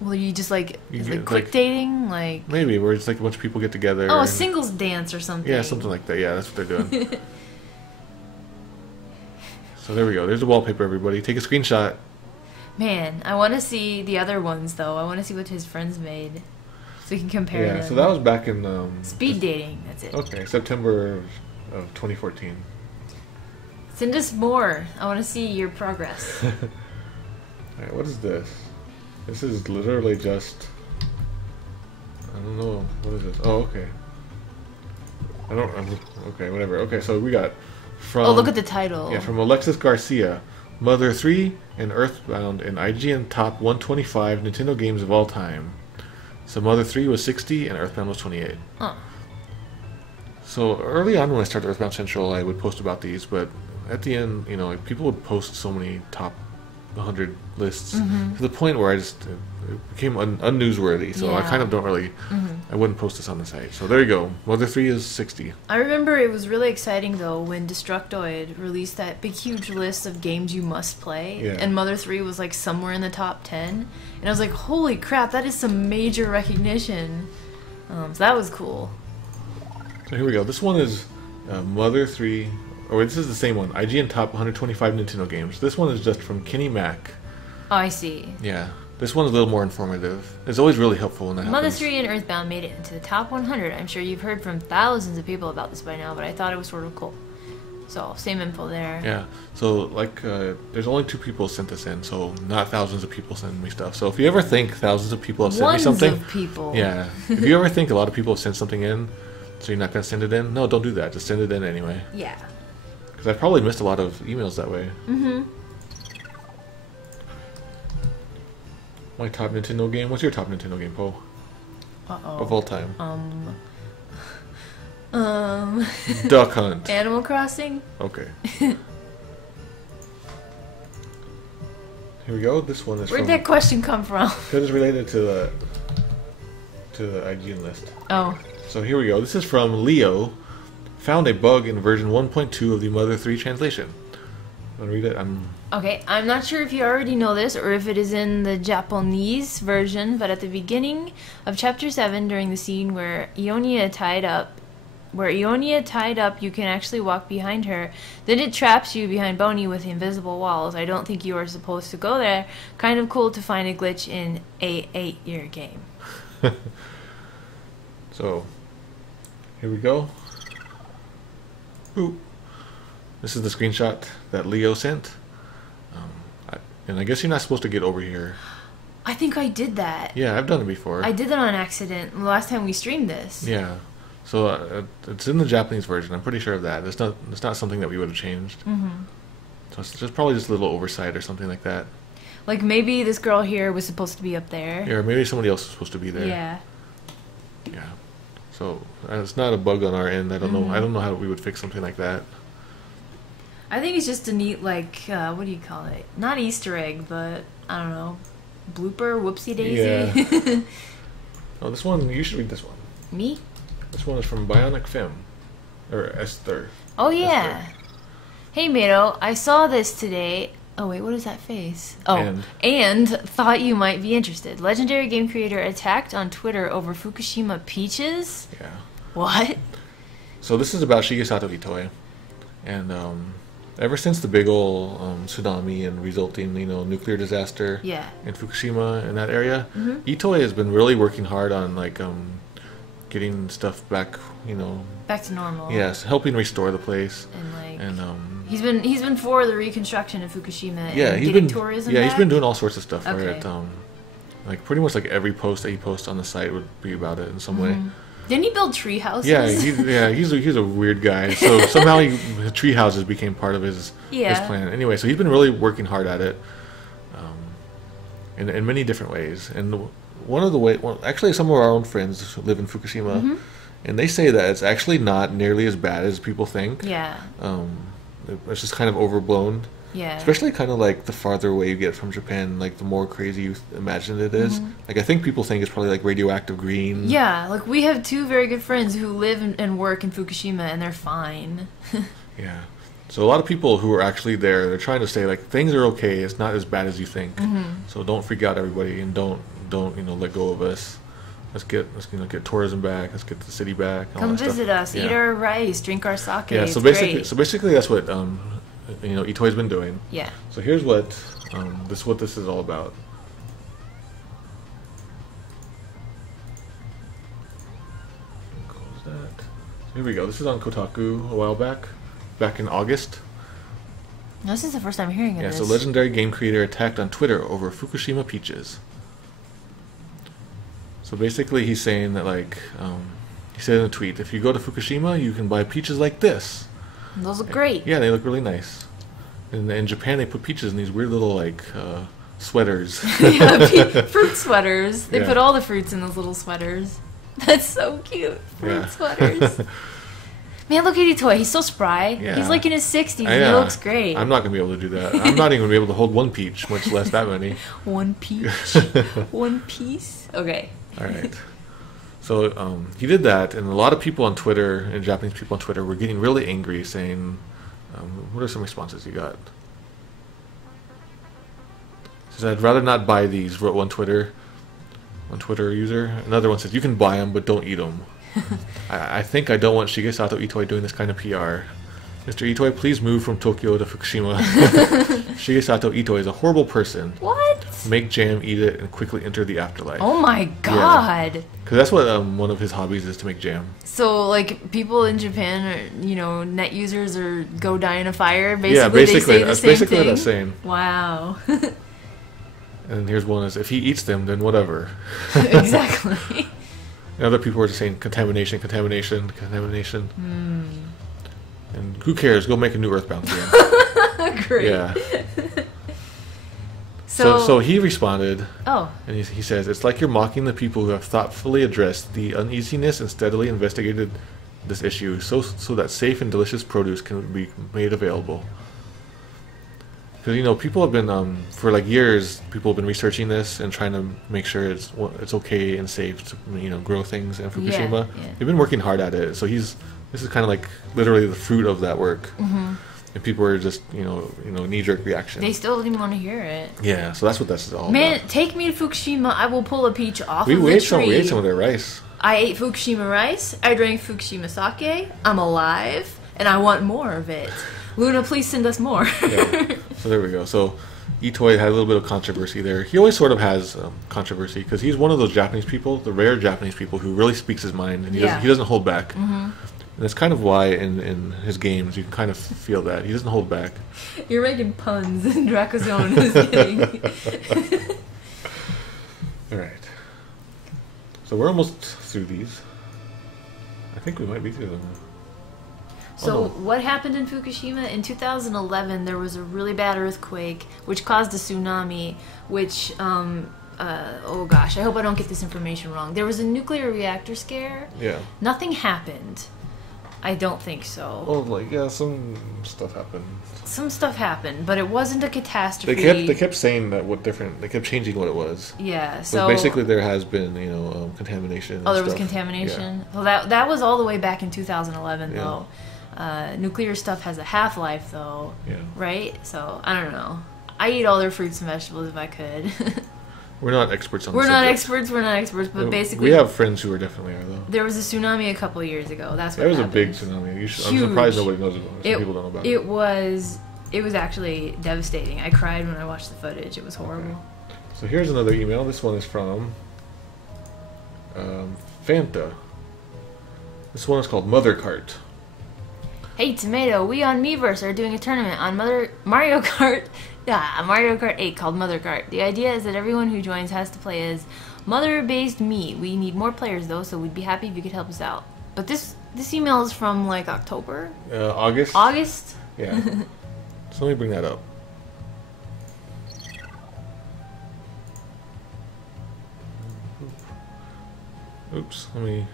Well, you just like You it's get, like quick like- dating, like Maybe where it's like a bunch of people get together. oh, a and- singles dance or something. Yeah, something like that. Yeah, that's what they're doing. So there we go. There's a wallpaper, everybody. Take a screenshot. Man, I want to see the other ones though. I want to see what his friends made, so we can compare Yeah, them. so that was back in Speed dating. That's it. Okay, September of 2014. Send us more. I want to see your progress. Alright, what is this? This is literally just... I don't know. What is this? Oh, okay. Okay, whatever. Okay, so we got from... Oh, look at the title. Yeah, from Alexis Garcia. MOTHER3 and EarthBound in IGN Top 125 Nintendo games of all time. So MOTHER3 was 60 and EarthBound was 28. Oh. So early on when I started EarthBound Central, I would post about these, but at the end, you know, like, people would post so many top 100 lists to the point where it became unnewsworthy. So I Yeah. kind of don't really, I wouldn't post this on the site. So there you go. MOTHER3 is 60. I remember it was really exciting though when Destructoid released that big huge list of games you must play, Yeah. and MOTHER3 was like somewhere in the top 10, and I was like, holy crap, that is some major recognition. So that was cool. So here we go. This one is MOTHER3. Oh, this is the same one. IGN Top 125 Nintendo games. This one is just from Kenny Mac. Oh, I see. Yeah. This one's a little more informative. It's always really helpful when that happens. MOTHER3 and EarthBound made it into the top 100. I'm sure you've heard from thousands of people about this by now, but I thought it was sort of cool. So, same info there. Yeah. So, like, there's only 2 people sent this in, so not thousands of people sending me stuff. So if you ever think thousands of people have sent Ones me something... of people. Yeah. If you ever think a lot of people have sent something in, so you're not going to send it in, no, don't do that. Just send it in anyway. Yeah. Because I've probably missed a lot of emails that way. My top Nintendo game? What's your top Nintendo game, Poe? Uh-oh. Of all time? Um, Duck Hunt. Animal Crossing? Okay. Here we go. This one is Where'd from... that question come from? Because it's related to the IGN list. Oh. So here we go. This is from Leo. Found a bug in version 1.2 of the MOTHER3 translation. Want to read it? Okay, I'm not sure if you already know this or if it is in the Japanese version, but at the beginning of Chapter 7, during the scene where Ionia tied up, you can actually walk behind her. Then it traps you behind Boney with invisible walls. I don't think you are supposed to go there. Kind of cool to find a glitch in a 8-year game. So, here we go. Ooh. This is the screenshot that Leo sent. And I guess you're not supposed to get over here. I think I did that. Yeah, I've done it before. I did that on accident the last time we streamed this. Yeah. So it's in the Japanese version. I'm pretty sure of that. It's not something that we would have changed. So it's just probably just a little oversight or something like that. Like maybe this girl here was supposed to be up there. Yeah, or maybe somebody else is supposed to be there. Yeah. Yeah. So it's not a bug on our end. I don't know. I don't know how we would fix something like that. I think it's just a neat, like, what do you call it? Not Easter egg, but I don't know, blooper, whoopsie daisy. Yeah. Oh, this one, you should read this one. Me? This one is from Bionic Femme, or Esther. Oh yeah. Esther. Hey Mato, I saw this today. Oh wait, what is that face? Oh, and thought you might be interested. Legendary game creator attacked on Twitter over Fukushima peaches? Yeah. What? So this is about Shigesato Itoi. And ever since the big ol' tsunami and resulting, nuclear disaster in Fukushima in that area, Itoi has been really working hard on like getting stuff back, back to normal. Yes, helping restore the place. And he's been for the reconstruction of Fukushima. Yeah, and he's getting been tourism Yeah, back? he's been doing all sorts of stuff for Okay. it. Like pretty much like every post that he posts on the site would be about it in some way. Didn't he build tree houses? Yeah, he's a weird guy. So somehow tree houses became part of his plan. Anyway, so he's been really working hard at it, in many different ways. And one of the ways, actually, some of our own friends live in Fukushima, and they say that it's actually not nearly as bad as people think. Yeah. It's just kind of overblown. Yeah. Especially kind of like the farther away you get from Japan, like the more crazy you imagine it is. Like I think people think it's probably like radioactive green. Yeah, like we have two very good friends who live and work in Fukushima, and they're fine. Yeah. So a lot of people who are actually there, they're trying to say like things are okay. It's not as bad as you think. So don't freak out, everybody, and don't let go of us. Let's get tourism back. Let's get the city back. Come visit us. Eat our rice. Drink our sake. Yeah. It's So great. basically, that's what Itoi's been doing. Yeah. So here's what this is all about. Close that. Here we go. This is on Kotaku a while back in August. This is the first time hearing of Yeah. this. So legendary game creator attacked on Twitter over Fukushima peaches. So basically, he's saying that like he said in a tweet, if you go to Fukushima, you can buy peaches like this. Those look great. Yeah, they look really nice. And in Japan, they put peaches in these weird little like sweaters. Fruit sweaters. They put all the fruits in those little sweaters. That's so cute. Fruit sweaters. Man, look at Itoi. He's so spry. Yeah. He's like in his 60s. And he looks great. I'm not going to be able to do that. I'm not even going to be able to hold one peach, much less that many. One peach. One piece. Okay. All right. So he did that, and a lot of people on Twitter, and Japanese people on Twitter, were getting really angry, saying, what are some responses you got? He said, I'd rather not buy these, wrote one Twitter user. Another one says, you can buy them, but don't eat them. I think I don't want Shigesato Itoi doing this kind of PR. Mr. Itoi, please move from Tokyo to Fukushima. Shigesato Itoi is a horrible person. What? Make jam, eat it, and quickly enter the afterlife. Oh my god. Because that's what one of his hobbies is, to make jam. So, like, people in Japan are, net users or go die in a fire, basically. Yeah, basically. They say the That's same basically thing? what that's saying. Wow. And here's one is, if he eats them, then whatever. Exactly. And other people were just saying contamination. And who cares? Go make a new EarthBound game. Great. Yeah. So he responded. Oh. And he says, it's like you're mocking the people who have thoughtfully addressed the uneasiness and steadily investigated this issue so that safe and delicious produce can be made available. Because, people have been, for like years, people have been researching this and trying to make sure it's okay and safe to, grow things in Fukushima. Yeah. They've been working hard at it. So this is kind of like literally the fruit of that work. And people are just, knee-jerk reaction. They still didn't want to hear it. Yeah, so that's what this is all Man, about. take me to Fukushima. I will pull a peach off We of the ate tree. some of their rice. I ate Fukushima rice. I drank Fukushima sake. I'm alive. And I want more of it. Luna, please send us more. Yeah. So there we go. So Itoi had a little bit of controversy there. He always sort of has controversy because he's one of those Japanese people, the rare Japanese people who really speaks his mind and he doesn't hold back. And that's kind of why in his games you can kind of feel that he doesn't hold back. You're making puns, and Drakazone is kidding. All right. So we're almost through these. I think we might be through them. So no. what happened in Fukushima? In 2011, there was a really bad earthquake, which caused a tsunami, which, oh gosh, I hope I don't get this information wrong. There was a nuclear reactor scare. Yeah. Nothing happened. I don't think so. Oh, like, yeah, some stuff happened. Some stuff happened, but it wasn't a catastrophe. They kept saying that they kept changing what it was. Yeah, But so... basically there has been, contamination and Oh, there was stuff. contamination? Yeah. Well, that was all the way back in 2011, Yeah. though. Nuclear stuff has a half-life, though. Yeah. Right? So, I don't know. I eat all their fruits and vegetables if I could. We're not experts on We're the not subject. experts, but basically... We have friends who are definitely are, though. There was a tsunami a couple of years ago. That's what There was happened. a big tsunami. I'm Huge. surprised nobody knows about it. Some people don't know about it. It was actually devastating. I cried when I watched the footage. It was horrible. So here's another email. This one is from Fanta. This one is called Mother Kart. Hey, Tomato, we on Miiverse are doing a tournament on Mario Kart 8 called Mother Kart. The idea is that everyone who joins has to play as mother-based me. We need more players, though, so we'd be happy if you could help us out. But this email is from, like, October? August? August? Yeah. So let me bring that up. Oops, let me...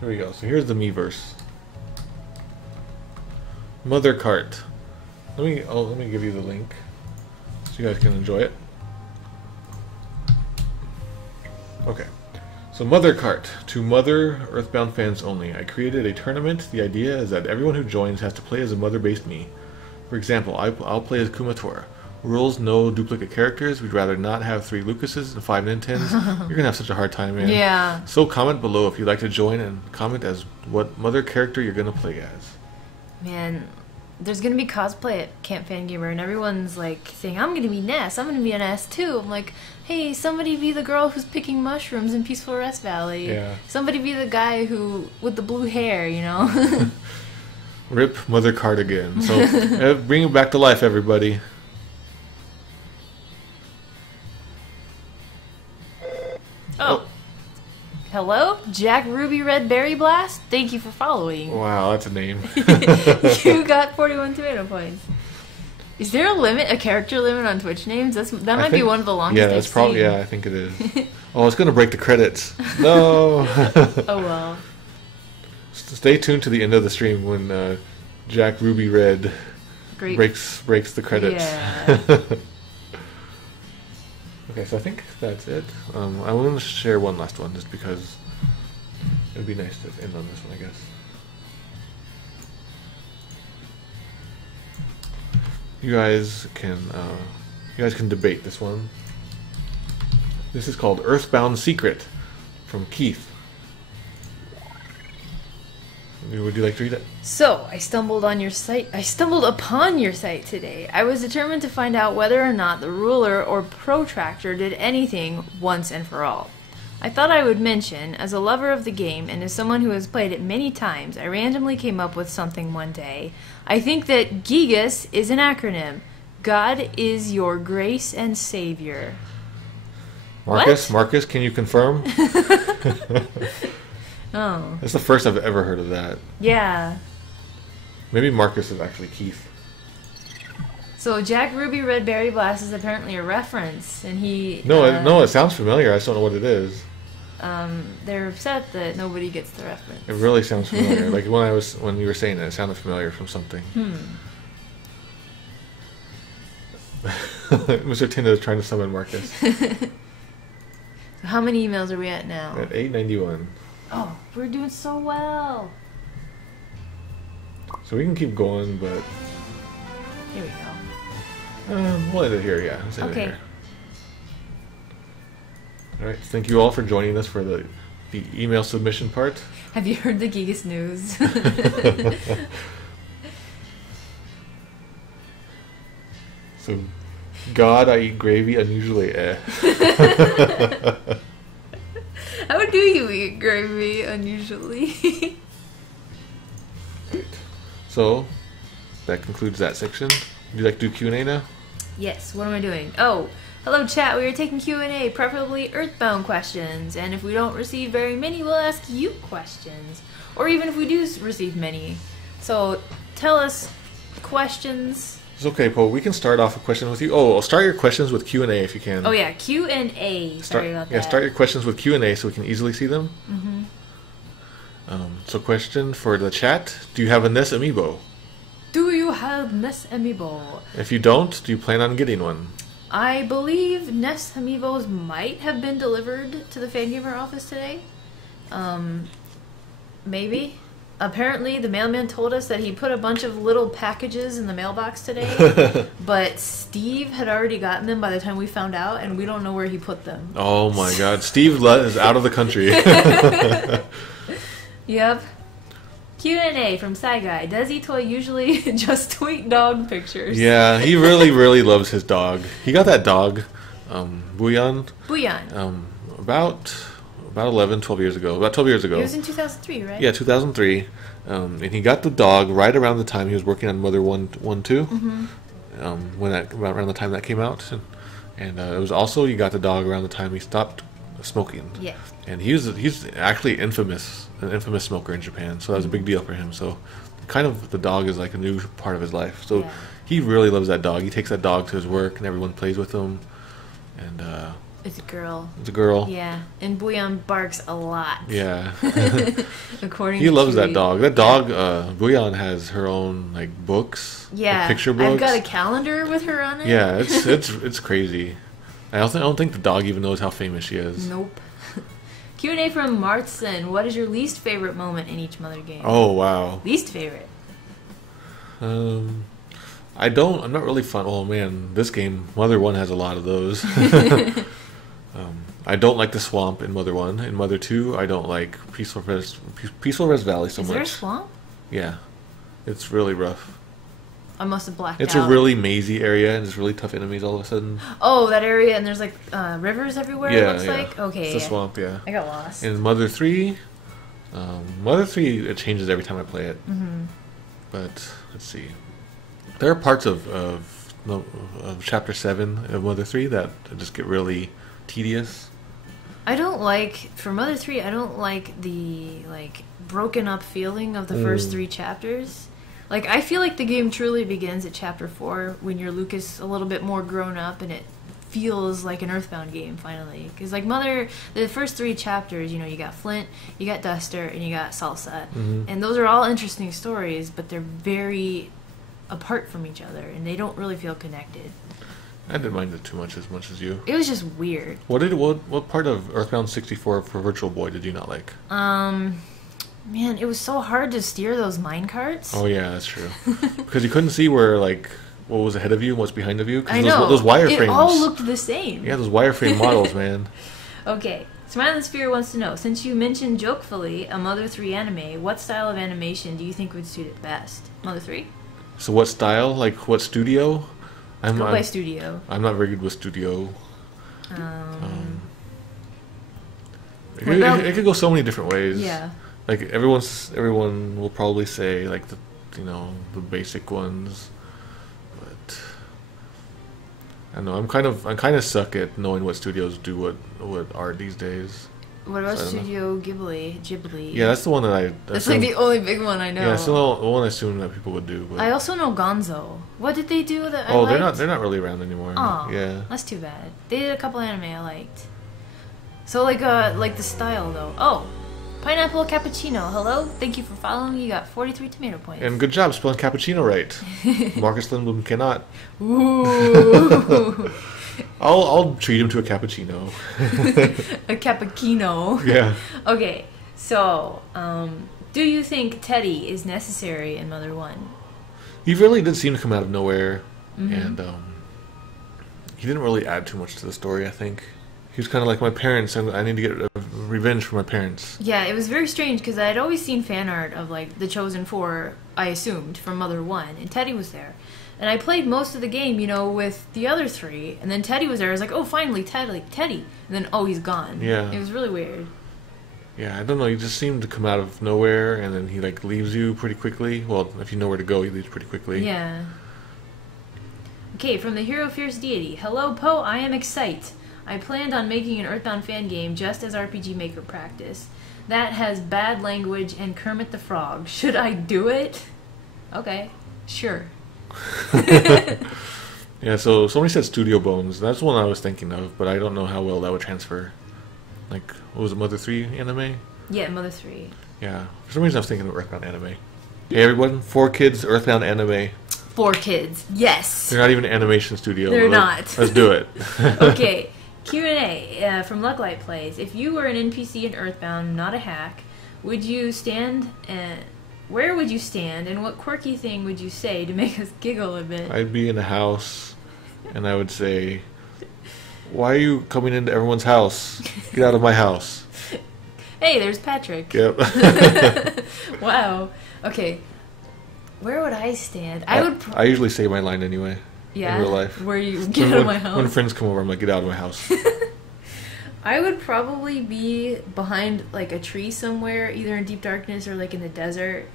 Here we go. So here's the Miiverse. Mother Kart. Let me give you the link so you guys can enjoy it. Okay. So Mother Kart, to Mother Earthbound fans only. I created a tournament. The idea is that everyone who joins has to play as a mother-based me. For example, I'll play as Kumatora. Rules: no duplicate characters. We'd rather not have 3 Lucases and 5 Nintens. You're gonna have such a hard time, man. Yeah. So comment below if you'd like to join and comment as what mother character you're gonna play as. Man, there's gonna be cosplay at Camp Fan Gamer, and everyone's like saying, "I'm gonna be Ness. I'm gonna be an Ness too." I'm like, "Hey, somebody be the girl who's picking mushrooms in Peaceful Rest Valley. Yeah. Somebody be the guy who with the blue hair, you know." Rip Mother Kart again. So bring it back to life, everybody. Oh. Hello, Jack Ruby Red Berry Blast. Thank you for following. Wow, that's a name. You got 41 tomato points. Is there a character limit on Twitch names? That might be one of the longest. Yeah, that's probably. Yeah, I think it is. Oh, it's gonna break the credits. No. Oh well. Stay tuned to the end of the stream when Jack Ruby Red breaks the credits. Yeah. Okay, so I think that's it. I want to share one last one just because it would be nice to end on this one, I guess. You guys can debate this one. This is called Earthbound Secret from Keith. Would you like to read it? So, I stumbled upon your site today. I was determined to find out whether or not the ruler or protractor did anything once and for all. I thought I would mention, as a lover of the game and as someone who has played it many times, I randomly came up with something one day. I think that GIYGAS is an acronym. God is your grace and savior. Marcus, can you confirm? Oh. That's the first I've ever heard of that. Yeah. Maybe Marcus is actually Keith. So Jack Ruby Red Berry Blast is apparently a reference, and he... No, it sounds familiar. I just don't know what it is. They're upset that nobody gets the reference. It really sounds familiar. Like when you were saying it sounded familiar from something. Mr. Tinda is trying to summon Marcus. So how many emails are we at now? At 891. Oh, we're doing so well. So we can keep going, but Here we go. we'll end it here. Yeah. Let's end it Okay. here. All right. Thank you all for joining us for the email submission part. Have you heard the GIYGAS news? So, God, I eat gravy unusually. How do you eat gravy unusually? Right. So, that concludes that section. Would you like to do Q&A now? Yes, what am I doing? Oh, Hello chat, we are taking Q&A, preferably Earthbound questions, and if we don't receive very many, we'll ask you questions. Or even if we do receive many. So, tell us questions. It's okay, Poe. We can start off a question with you. Oh, I'll start your questions with Q&A if you can. Oh yeah, Q&A. Sorry about that. Yeah, start your questions with Q&A so we can easily see them. So question for the chat. Do you have a Ness Amiibo? Do you have Ness Amiibo? If you don't, do you plan on getting one? I believe Ness Amiibos might have been delivered to the Fangamer office today. Maybe. Apparently, the mailman told us that he put a bunch of little packages in the mailbox today, but Steve had already gotten them by the time we found out, and we don't know where he put them. Oh my god, Steve is out of the country. Yep. Q&A from Sci Guy. Does Itoi usually just tweet dog pictures? Yeah, he really, really loves his dog. He got that dog, Bouillon. About 11, 12 years ago. About 12 years ago. It was in 2003, right? Yeah, 2003. And he got the dog right around the time he was working on Mother 1, 2. Around the time that came out. And it was also, he got the dog around the time he stopped smoking. Yeah. And he's actually an infamous smoker in Japan, so that was a big deal for him. So kind of the dog is like a new part of his life. So he really loves that dog. He takes that dog to his work, and everyone plays with him. And it's a girl. It's a girl. Yeah, and Bouillon barks a lot. Yeah. According he to loves Chewie. that dog. That dog, Bouillon, has her own like books. Yeah, like, picture books. I've got a calendar with her on it. Yeah, it's crazy. I don't think the dog even knows how famous she is. Nope. Q&A from Martson. What is your least favorite moment in each Mother game? Oh wow. Least favorite. I'm not really fun. Oh man, this game, Mother 1 has a lot of those. I don't like the swamp in Mother 1. In Mother 2, I don't like Peaceful Rest Valley so much. Is there a swamp? Yeah, it's really rough. I must have blacked It's out. a really mazy area, and there's really tough enemies all of a sudden. Oh, that area, and there's like rivers everywhere. Yeah, it looks like. Okay. It's a swamp. Yeah. I got lost. In Mother 3, it changes every time I play it. But let's see. There are parts of Chapter 7 of Mother 3 that just get really tedious. I don't like, for Mother 3, I don't like the broken up feeling of the first 3 chapters. Like, I feel like the game truly begins at Chapter 4 when you're Lucas a little bit more grown up and it feels like an Earthbound game, finally. Because, like, the first 3 chapters, you got Flint, you got Duster, and you got Salsa. And those are all interesting stories, but they're very apart from each other, and they don't really feel connected. I didn't mind it too much as you. It was just weird. What part of Earthbound 64 for Virtual Boy did you not like? Man, it was so hard to steer those mine carts. Oh yeah, that's true. Because you couldn't see where what was ahead of you and what's behind of you. I know. Those wireframes. It all looked the same. Yeah, those wireframe models, man. Okay. Smiling Sphere wants to know, since you mentioned jokefully a Mother 3 anime, what style of animation do you think would suit it best? Mother 3? So what style? Like what studio? Let's go by studio. I'm not very good with studio. It could go so many different ways. Yeah. Like everyone will probably say like the basic ones, but I don't know. I'm kind of suck at knowing what studios do what art these days. What about Studio Ghibli? Yeah, that's the one that That's like the only big one I know. Yeah, that's the one I assume that people would do. But I also know Gonzo. What did they do that I liked? they're not really around anymore. Oh, yeah. That's too bad. They did a couple anime I liked. So like the style though. Oh, Pineapple Cappuccino. Hello, thank you for following. You got 43 tomato points. And good job spelling cappuccino right. Marcus Lindblom cannot. Ooh. I'll treat him to a cappuccino. A cappuccino. Yeah. Okay, so do you think Teddy is necessary in Mother 1? He really did seem to come out of nowhere, and he didn't really add too much to the story. I think he was kind of like my parents, and I need to get revenge for my parents. Yeah, it was very strange because I had always seen fan art of like the Chosen Four. I assumed from Mother 1, and Teddy was there. And I played most of the game, with the other 3, and then Teddy was there. I was like, oh, finally, Teddy. And then, oh, he's gone. Yeah. It was really weird. Yeah, I don't know. He just seemed to come out of nowhere, and then he leaves you pretty quickly. Well, if you know where to go, he leaves pretty quickly. Yeah. Okay, from the Hero Fierce Deity. Hello, Poe. I am excite. I planned on making an EarthBound fan game just as RPG Maker practice. That has bad language and Kermit the Frog. Should I do it? Okay, sure. Yeah, so somebody said Studio Bones. That's one I was thinking of, but I don't know how well that would transfer. Like, what was it, Mother3 anime? Yeah, Mother3. Yeah, for some reason I was thinking of EarthBound anime. Hey everyone, 4 kids, EarthBound anime. 4 kids, yes. They're not even an animation studio. They're not. Let's do it. Okay, Q&A from Lucklight Plays. If you were an NPC in EarthBound, not a hack, would you stand and where would you stand and what quirky thing would you say to make us giggle a bit? I'd be in a house and I would say, why are you coming into everyone's house? Get out of my house. Hey, there's Patrick. Yep. Wow. Okay. Where would I stand? I usually say my line anyway. Yeah. In real life. Where you get out of my house. When friends come over, I'm like, get out of my house. I would probably be behind like a tree somewhere, either in deep darkness or like in the desert,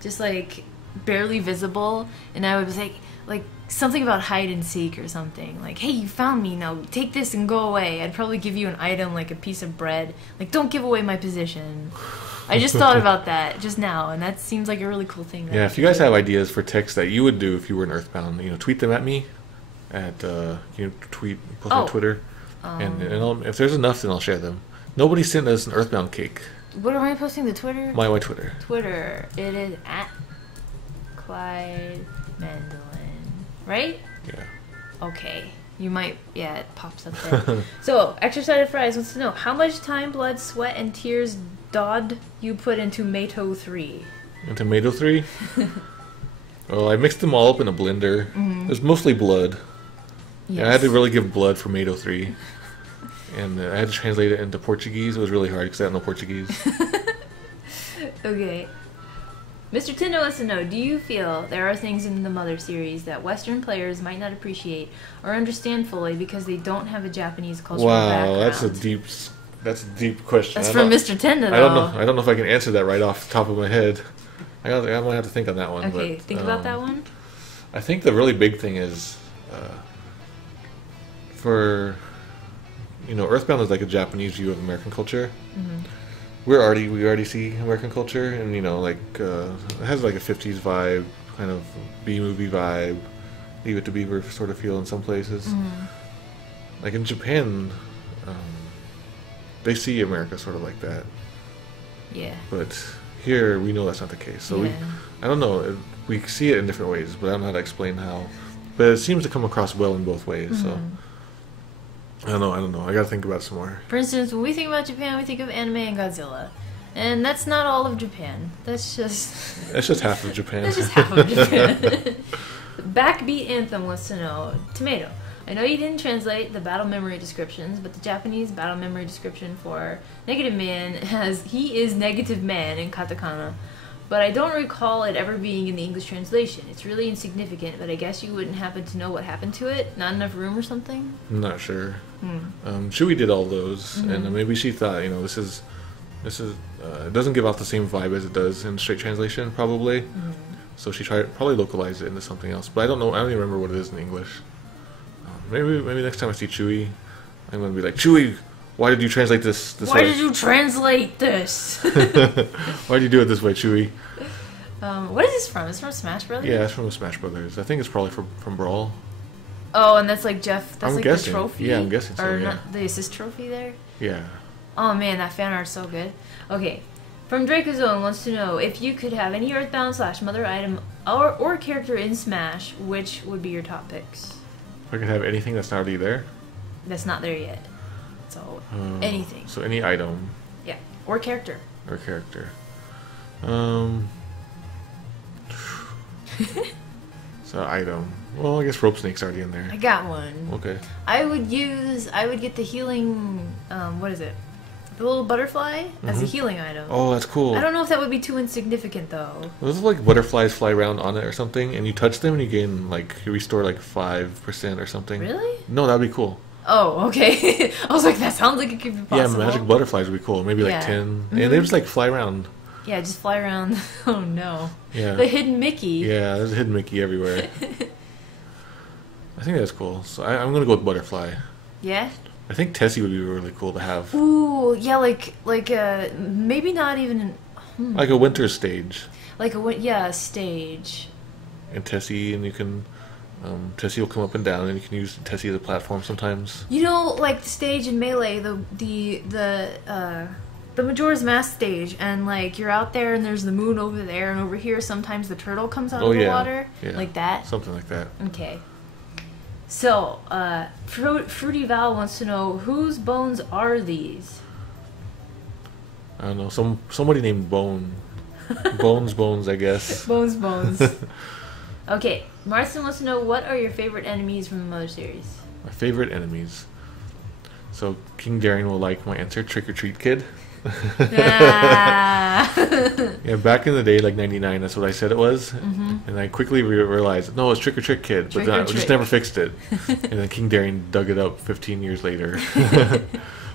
just like barely visible, and I would be like something about hide and seek or something. Like, hey, you found me, now take this and go away. I'd probably give you an item like a piece of bread. Like, don't give away my position. I just thought about that just now, and that seems like a really cool thing. Yeah, if you guys have ideas for text that you would do if you were in EarthBound, tweet them at me at post on Twitter, and if there's enough, then I'll share them. Nobody sent us an EarthBound cake. What am I posting? The Twitter? My Twitter. Twitter. It is at Clyde Mandolin, right? Yeah. Okay. You might, yeah, it pops up there. So, Extra-Sided Fries wants to know, how much time, blood, sweat, and tears did you put into MATO3? Into MATO3? Well, I mixed them all up in a blender. It was mostly blood. Yes. Yeah, I had to really give blood for MATO3. And I had to translate it into Portuguese. It was really hard because I don't know Portuguese. Okay. Mr. Tindo wants to know, do you feel there are things in the Mother series that Western players might not appreciate or understand fully because they don't have a Japanese cultural background? Wow, that's a deep question. That's from Mr. Tindo, though. I don't know if I can answer that right off the top of my head. I might have to think on that one. Okay, but, think about that one. I think the really big thing is for EarthBound is like a Japanese view of American culture. We already see American culture, and it has like a 50s vibe, kind of B-movie vibe, Leave It to Beaver sort of feel in some places. Like in Japan, they see America sort of like that. Yeah. But here we know that's not the case. So I don't know. We see it in different ways, but I don't know how to explain how. But it seems to come across well in both ways. So. I don't know. I gotta think about it some more. For instance, when we think about Japan, we think of anime and Godzilla. And that's not all of Japan. That's just... That's just half of Japan. That's just half of Japan. Backbeat Anthem wants to know, Tomato, I know you didn't translate the battle memory descriptions, but the Japanese battle memory description for Negative Man has he is Negative Man in katakana. But I don't recall it ever being in the English translation. It's really insignificant, but I guess you wouldn't happen to know what happened to it? Not enough room or something? I'm not sure. Shui did all those, and maybe she thought, this is it doesn't give off the same vibe as it does in straight translation, probably. So she probably localized it into something else. But I don't know. I don't even remember what it is in English. Maybe next time I see Chewie, I'm gonna be like, Chewie, why did you translate this Why way? did you translate this? Why did you do it this way, Chewie? What is this from? It's from Smash Brothers? Yeah, it's from Smash Brothers. I think it's probably from Brawl. Oh, and that's like Jeff. That's I'm like guessing. The trophy. Yeah, I'm guessing so. Or Yeah. not the assist trophy there. Yeah. Oh man, that fan art's so good. Okay, from Dracozone wants to know if you could have any EarthBound / Mother item or character in Smash, which would be your top picks? If I could have anything that's not already there. That's not there yet. So anything. So any item. Yeah, or character. Or character. So item. Well, I guess Rope Snake's already in there. I got one. Okay. I would get the healing, what is it? The little butterfly as a healing item. Oh, that's cool. I don't know if that would be too insignificant though. Those are like butterflies fly around on it or something, and you touch them and you gain you restore 5% or something. Really? No, that'd be cool. Oh, okay. I was like, that sounds like it could be possible. Yeah, magic butterflies would be cool. Maybe 10. And they just fly around. Yeah, just fly around. Oh no. Yeah. The hidden Mickey. Yeah, there's a hidden Mickey everywhere. I think that's cool. So I'm gonna go with butterfly. Yeah. I think Tessie would be really cool to have. Ooh, yeah, like maybe not even Like a winter stage. like a stage. And Tessie, and you can Tessie will come up and down, and you can use Tessie as a platform sometimes. You know, like the stage in Melee, the Majora's Mask stage, and like you're out there, and there's the moon over there, and over here sometimes the turtle comes out of the water, like that. Something like that. Okay. So, Fruity Val wants to know whose bones are these? I don't know. Somebody named Bone. Bones, I guess. Bones. Okay, Marston wants to know what are your favorite enemies from the Mother series? My favorite enemies. So King Darian will like my answer. Trick or Treat Kid. Ah. Yeah, back in the day, like '99, that's what I said it was, and I quickly realized no, it's Trick or Trick Kid, but then I just never fixed it. And then King Darian dug it up 15 years later.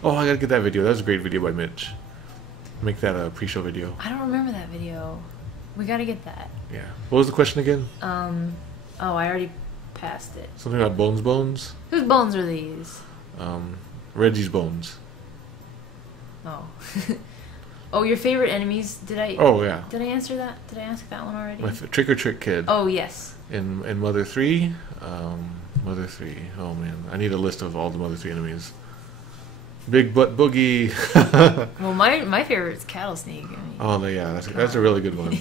Oh, I gotta get that video. That was a great video by Mitch. Make that a pre-show video. I don't remember that video. We gotta get that. Yeah. What was the question again? Oh, I already passed it. Something about bones. Whose bones are these? Reggie's bones. Oh. Oh, your favorite enemies? Did I? Oh yeah. Did I answer that? Did I ask that one already? Trick or Trick Kid. Oh yes. In MOTHER3, MOTHER3. Oh man, I need a list of all the MOTHER3 enemies. Big Butt Boogie. Well, my favorite is Cattle Snake. I mean, Oh yeah, that's a really good one.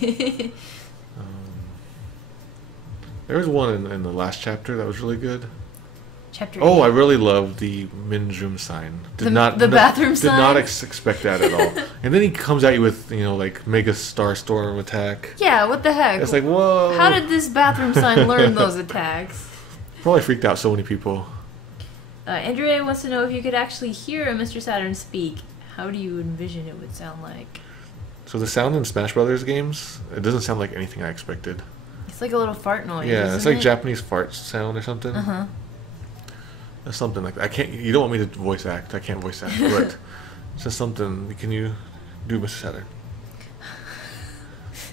There was one in the last chapter that was really good. Chapter. Oh, 8. I really loved the men's room sign. The bathroom sign? Did not expect that at all. And then he comes at you with, like Mega Starstorm attack. Yeah, what the heck? It's like, whoa. How did this bathroom sign learn those attacks? Probably freaked out so many people. Andrea wants to know if you could actually hear a Mr. Saturn speak. How do you envision it would sound like? So the sound in Smash Brothers games, it doesn't sound like anything I expected. It's like a little fart noise. Yeah, it's isn't like it? Japanese fart sound or something. Something like that. You don't want me to voice act. I can't voice act, but it's just something. Can you do Mr. Saturn?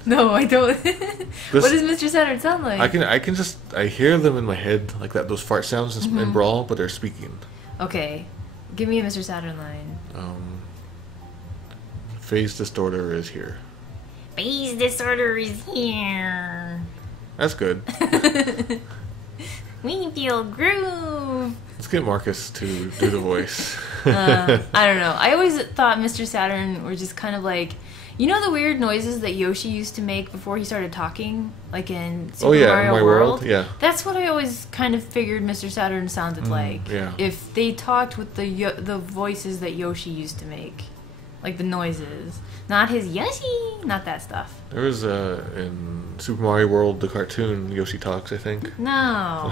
No, I don't. What does Mr. Saturn sound like? I hear them in my head like that. Those fart sounds in Brawl, but they're speaking. Okay, give me a Mr. Saturn line. Phase distorter is here. Phase disorder is here. That's good. We feel groove. Let's get Marcus to do the voice. I don't know. I always thought Mr. Saturn were just kind of like, you know, the weird noises that Yoshi used to make before he started talking, like in Super Mario My World. Yeah. That's what I always kind of figured Mr. Saturn sounded like. Yeah. If they talked with the voices that Yoshi used to make, like the noises, not his Yoshi, not that stuff. There was in Super Mario World, the cartoon, Yoshi talks, I think. No.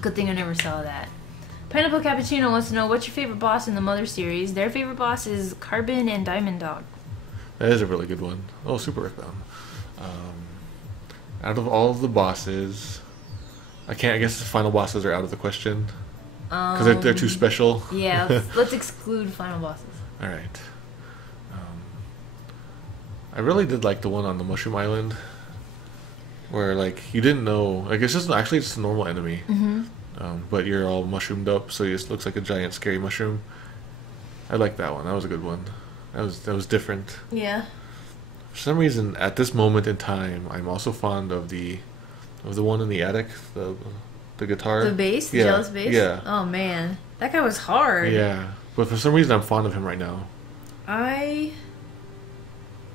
Good thing I never saw that. Pineapple Cappuccino wants to know what's your favorite boss in the Mother series. Their favorite boss is Carbon and Diamond Dog. That is a really good one. Oh, Super EarthBound. Out of all of the bosses, I guess the final bosses are out of the question. Because they're too special. Yeah, let's exclude final bosses. Alright. I really did like the one on the Mushroom Island. Where, like, you didn't know... Like, it's just a normal enemy. But you're all mushroomed up, so it just looks like a giant scary mushroom. I like that one. That was a good one. That was different. Yeah. For some reason, at this moment in time, I'm also fond of the one in the attic, the guitar. The bass? The jealous bass? Yeah. Oh, man. That guy was hard. Yeah. But for some reason, I'm fond of him right now. I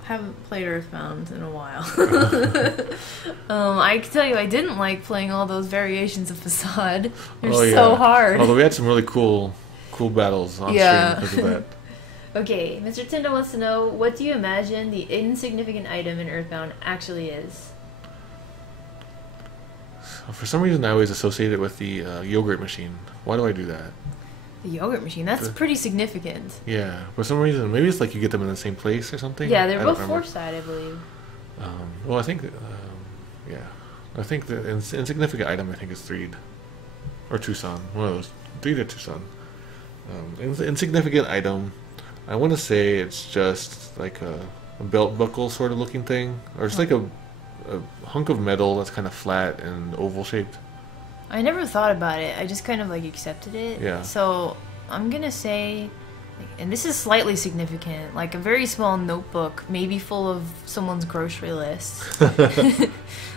haven't played EarthBound in a while. I can tell you I didn't like playing all those variations of Facade. They're so hard. Although we had some really cool battles on stream because of that. Okay, Mr. Tindo wants to know, what do you imagine the insignificant item in EarthBound actually is? For some reason, I always associate it with the yogurt machine. Why do I do that? The yogurt machine? That's pretty significant. Yeah. For some reason, maybe it's like you get them in the same place or something. Yeah, they're both four-side, I believe. Well, I think... yeah. I think the insignificant item, I think, is Threed. Or Tucson. One of those. Threed or Tucson. Insignificant item... I want to say it's just like a belt buckle sort of looking thing, or just like a a hunk of metal that's kind of flat and oval shaped. I never thought about it. I just kind of like accepted it. Yeah. So I'm gonna say, and this is slightly significant, like a very small notebook, maybe full of someone's grocery list.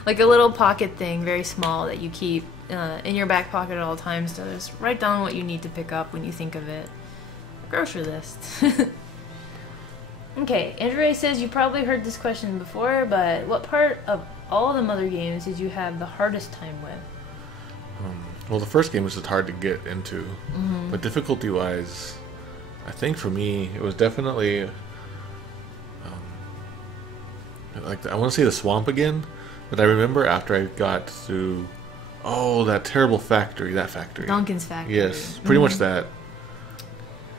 Like a little pocket thing, very small, that you keep in your back pocket at all times to just write down what you need to pick up when you think of it. A grocery list. Okay, Andrea says you probably heard this question before, but what part of all the Mother games did you have the hardest time with? Well, the first game was just hard to get into, but difficulty-wise, I think for me it was definitely like I want to say the swamp again, but I remember after I got through that terrible factory, Duncan's factory. Yes, pretty much that.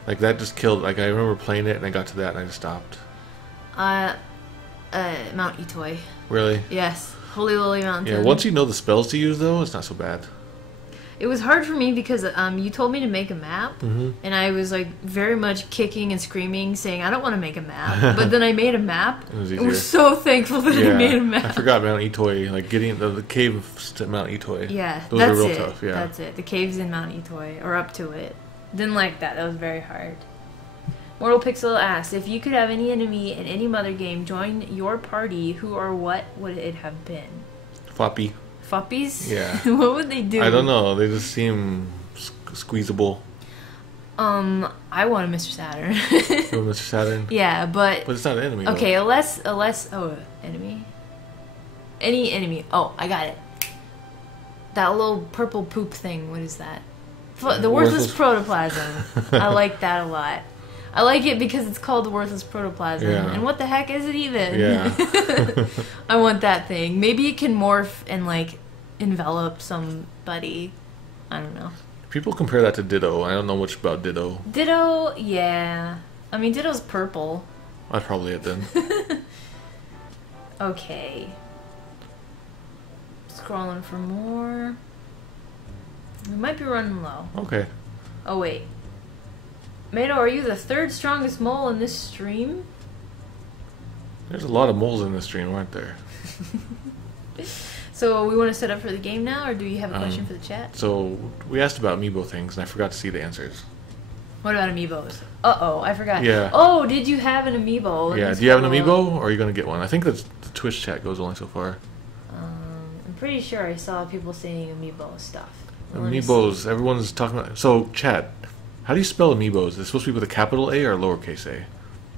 Like that just killed. Like I remember playing it and I got to that and I just stopped. Mount Itoi. Really? Yes, Holy Lily Mountain. Yeah. Once you know the spells to use, though, it's not so bad. It was hard for me because you told me to make a map, and I was like very much kicking and screaming, saying I don't want to make a map. But then I made a map. It was and easier. was so thankful that I made a map. I forgot Mount Itoi, like getting the caves to Mount Itoi. Yeah, those that's were real it. tough. Yeah, that's it. The caves in Mount Itoi, or up to it. Didn't like that. That was very hard. Mortal Pixel asks, if you could have any enemy in any Mother game join your party, who or what would it have been? Floppy. Foppies? Yeah. What would they do? I don't know. They just seem squeezable. I want a Mr. Saturn. You want Mr. Saturn? Yeah, but it's not an enemy. okay, though. Enemy? Any enemy. Oh, I got it. That little purple poop thing, what is that? The worthless protoplasm. I like that a lot. I like it because it's called the worthless protoplasm. Yeah. And what the heck is it even? Yeah. I want that thing. Maybe it can morph and like envelop somebody. I don't know. People compare that to Ditto. I don't know much about Ditto. Ditto, yeah. I mean, Ditto's purple. That's probably it then. Okay. Scrolling for more. We might be running low. Okay. Oh, wait. Mato, are you the third strongest mole in this stream? There's a lot of moles in this stream, aren't there? So we want to set up for the game now, or do you have a question for the chat? So we asked about amiibo things, and I forgot to see the answers. What about amiibos? Uh-oh, I forgot. Yeah. Oh, did you have an amiibo? Yeah, do you have an amiibo, or are you going to get one? I think the Twitch chat goes only so far. I'm pretty sure I saw people saying amiibo stuff. Amiibos, everyone's talking about... So, chat, how do you spell amiibos? Is it supposed to be with a capital A or lowercase a?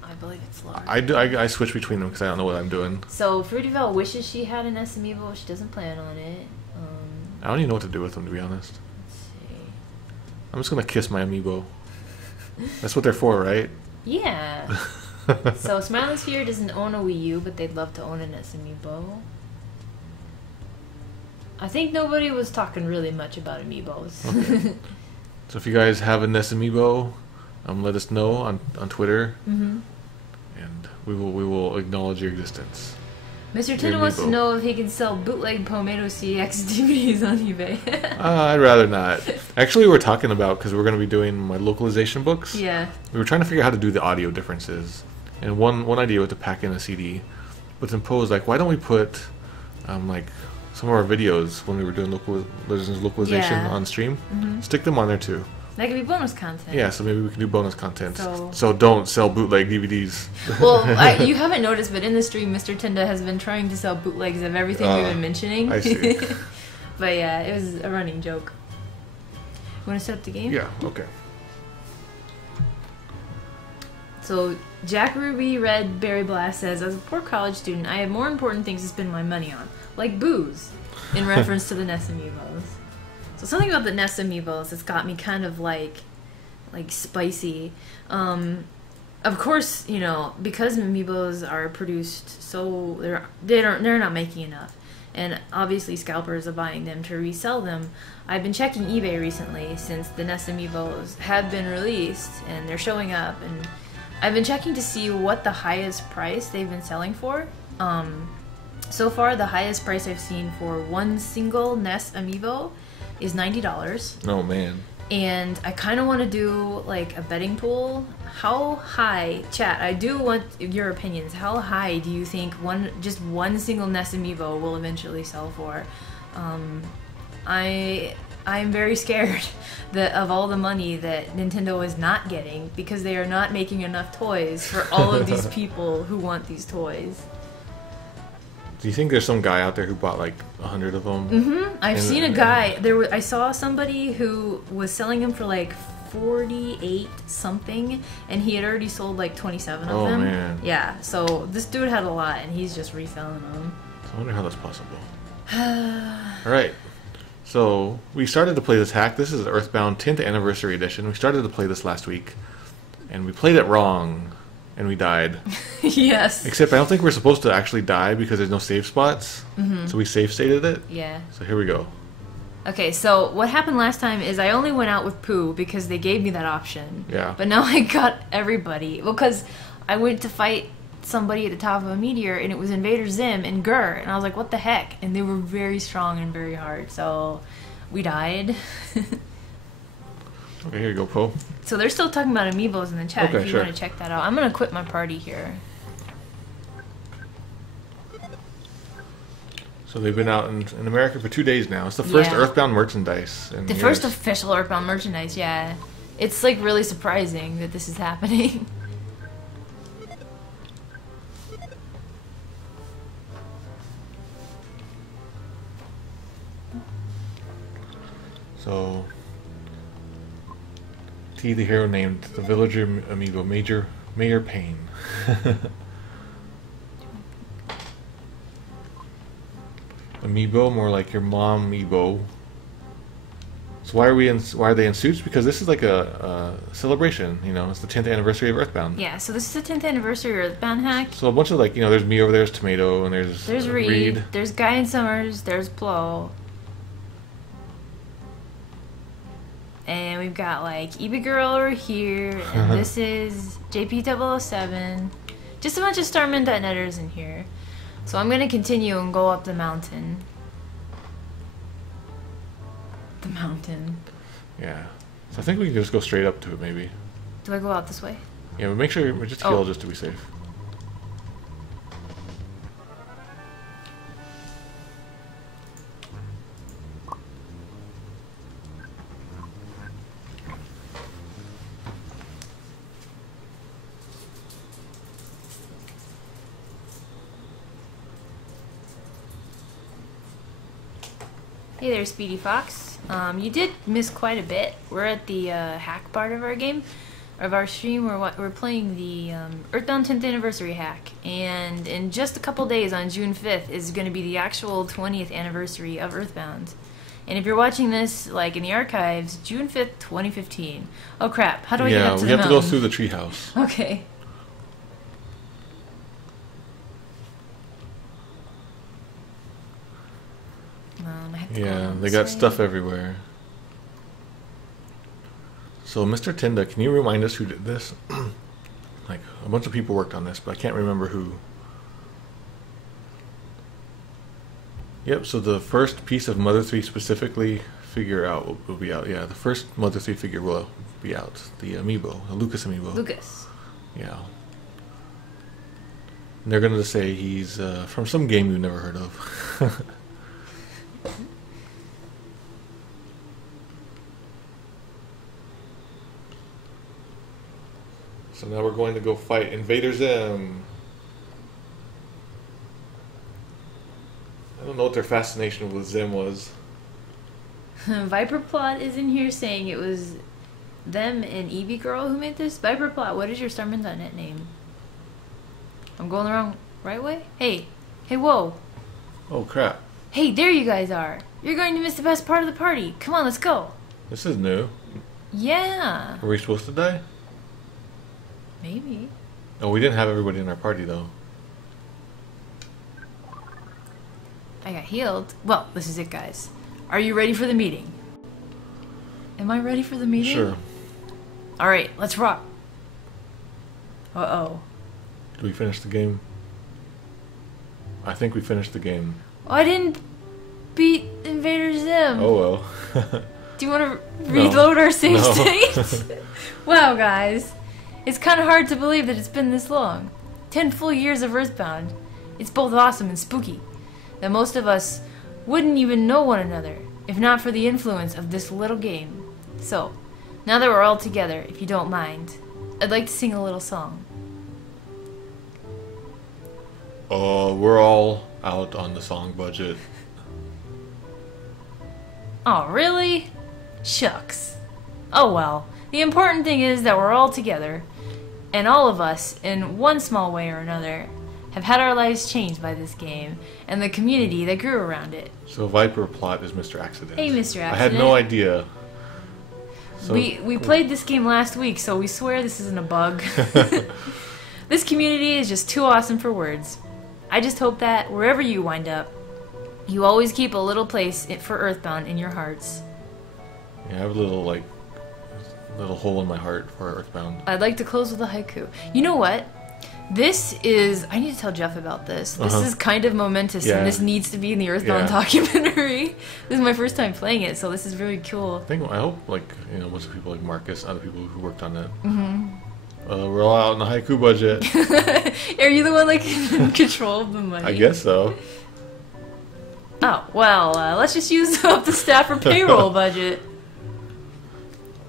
I believe it's lower. I switch between them because I don't know what I'm doing. So, Fruityville wishes she had an S amiibo. She doesn't plan on it. I don't even know what to do with them, to be honest. Let's see. I'm just going to kiss my amiibo. That's what they're for, right? Yeah. So, Smiling Sphere doesn't own a Wii U, but they'd love to own an S amiibo. I think nobody was talking really much about amiibos. Okay. So if you guys have a Ness amiibo, let us know on Twitter, and we will acknowledge your existence. Mr. Tinna wants to know if he can sell bootleg Pomato CX DVDs on eBay. I'd rather not. Actually, we were talking about, because we're going to be doing my localization books. Yeah. We were trying to figure out how to do the audio differences, and one idea was to pack in a CD, but then pose like, why don't we put like some of our videos when we were doing localization on stream, stick them on there too. That could be bonus content. Yeah, so maybe we can do bonus content. So don't sell bootleg DVDs. Well, you haven't noticed, but in the stream, Mr. Tinda has been trying to sell bootlegs of everything we've been mentioning. I see. But yeah, it was a running joke. You want to set up the game? Yeah, okay. So, Jack Ruby Red Berry Blast says, as a poor college student, I have more important things to spend my money on, like booze, in reference to the Ness Amiibos. So something about the Ness Amiibos has got me kind of like spicy. Of course, you know, because Amiibos are produced so they're not making enough, and obviously scalpers are buying them to resell them. I've been checking eBay recently since the Ness Amiibos have been released and they're showing up, and I've been checking to see what the highest price they've been selling for. So far, the highest price I've seen for one single Ness Amiibo is $90. Oh man. And I kind of want to do like a betting pool. How high, chat, I do want your opinions. How high do you think just one single Ness amiibo will eventually sell for? I'm very scared of all the money that Nintendo is not getting because they are not making enough toys for all of these people who want these toys. Do you think there's some guy out there who bought like 100 of them? Mm-hmm. I've seen a guy. I saw somebody who was selling them for like 48 something, and he had already sold like 27 of them. Oh man. Yeah. So this dude had a lot, and he's just reselling them. I wonder how that's possible. All right. So we started to play this hack. This is EarthBound 10th Anniversary Edition. We started to play this last week, and we played it wrong. And we died. Yes. Except I don't think we're supposed to actually die because there's no save spots. Mm-hmm. So we save stated it. Yeah. So here we go. Okay, so what happened last time is I only went out with Pooh because they gave me that option. Yeah. But now I got everybody. Well, because I went to fight somebody at the top of a meteor, and it was Invader Zim and Gur, and I was like, what the heck? And they were very strong and very hard, so we died. Okay, here you go, Poe. So they're still talking about Amiibos in the chat if you sure. want to check that out. I'm going to quit my party here. So they've been out in America for 2 days now. It's the first EarthBound merchandise. The first official EarthBound merchandise, yeah. It's like really surprising that this is happening. So... T, the hero named the villager amiibo Mayor Payne. Amiibo, more like your mom amiibo. So why are they in suits? Because this is like a celebration, you know. It's the 10th anniversary of EarthBound. Yeah, so this is the 10th anniversary of EarthBound hack. So a bunch of like, you know, there's me over there, there's Tomato, and there's Reed, there's Guy in Summers, there's Plo. And we've got like EB Girl over here, and this is JP007. Just a bunch of Starman.netters in here. So I'm gonna continue and go up the mountain. The mountain. Yeah. So I think we can just go straight up to it, maybe. Do I go out this way? Yeah, but make sure we just heal just to be safe. Hey there, Speedy Fox. You did miss quite a bit. We're at the hack part of our game, of our stream. We're playing the EarthBound 10th Anniversary hack, and in just a couple days, on June 5th, is going to be the actual 20th anniversary of EarthBound. And if you're watching this, like in the archives, June 5th, 2015. Oh crap! How do I get up to the mountain? Yeah, we have to go through the treehouse. Okay. Yeah, they got stuff everywhere. So, Mr. Tinda, can you remind us who did this? Like, a bunch of people worked on this, but I can't remember who. Yep, so the first piece of Mother3 specifically figure out will be out. Yeah, the first Mother3 figure will be out. The amiibo, the Lucas amiibo. Lucas. Yeah. And they're going to say he's from some game you've never heard of. So now we're going to go fight Invader Zim. I don't know what their fascination with Zim was. Viperplot is in here saying it was them and EB Girl who made this. Viperplot, what is your Starman.net name? I'm going the right way? Hey, whoa. Oh crap. Hey, there you guys are. You're going to miss the best part of the party. Come on, let's go. This is new. Yeah. Are we supposed to die? Maybe. Oh, we didn't have everybody in our party, though. I got healed. Well, this is it, guys. Are you ready for the meeting? Am I ready for the meeting? Sure. Alright, let's rock. Uh-oh. Did we finish the game? I think we finished the game. Oh, I didn't beat Invader Zim. Oh, well. Do you want to reload our save No. states? Wow, guys. It's kind of hard to believe that it's been this long. 10 full years of EarthBound. It's both awesome and spooky. That most of us wouldn't even know one another, if not for the influence of this little game. So, now that we're all together, if you don't mind, I'd like to sing a little song. We're all out on the song budget. Oh, really? Shucks. Oh well. The important thing is that we're all together, and all of us, in one small way or another, have had our lives changed by this game, and the community that grew around it. So Viper Plot is Mr. Accident. Hey, Mr. Accident. I had no idea. So, We played this game last week, so we swear this isn't a bug. This community is just too awesome for words. I just hope that, wherever you wind up, you always keep a little place for EarthBound in your hearts. Yeah, I have a little hole in my heart for EarthBound. I'd like to close with a haiku. You know what? This is... I need to tell Jeff about this. This is kind of momentous, and this needs to be in the EarthBound documentary. This is my first time playing it, so this is really cool. I hope, most of people like Marcus, other people who worked on it. We're all out on the haiku budget. Are you the one, in control of the money? I guess so. Oh, well, let's just use up the staff for payroll budget.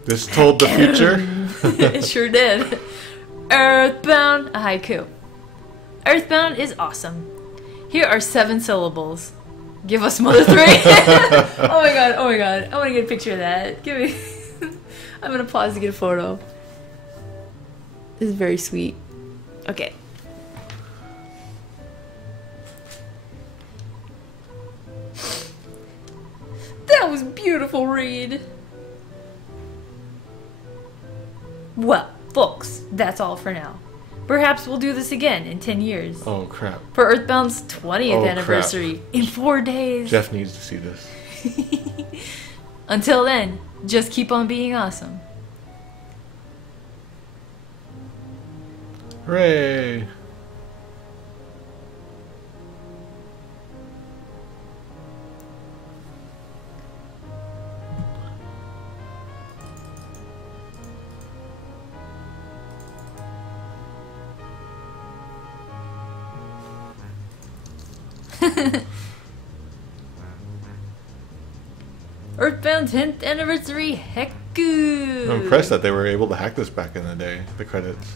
This told the future? It sure did. EarthBound, a haiku. EarthBound is awesome. Here are 7 syllables. Give us MOTHER3. Oh my god, I want to get a picture of that. Give me... I'm going to pause to get a photo. This is very sweet. Okay. That was beautiful, Reed. Well, folks, that's all for now. Perhaps we'll do this again in 10 years. Oh, crap. For EarthBound's 20th anniversary in 4 days. Jeff needs to see this. Until then, just keep on being awesome. Hooray! EarthBound 10th anniversary, hecku! I'm impressed that they were able to hack this back in the day, the credits.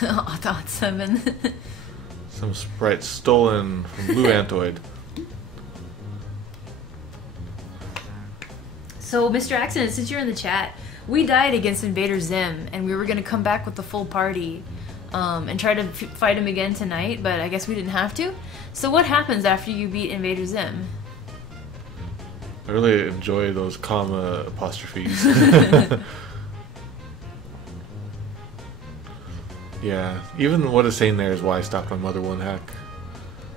Dot 7. Some sprites stolen from Blue Antoid. So, Mr. Accident, since you're in the chat, we died against Invader Zim, and we were going to come back with the full party and try to fight him again tonight, but I guess we didn't have to. So what happens after you beat Invader Zim? I really enjoy those comma apostrophes. Yeah, even what it's saying there is why I stopped my Mother 1 hack.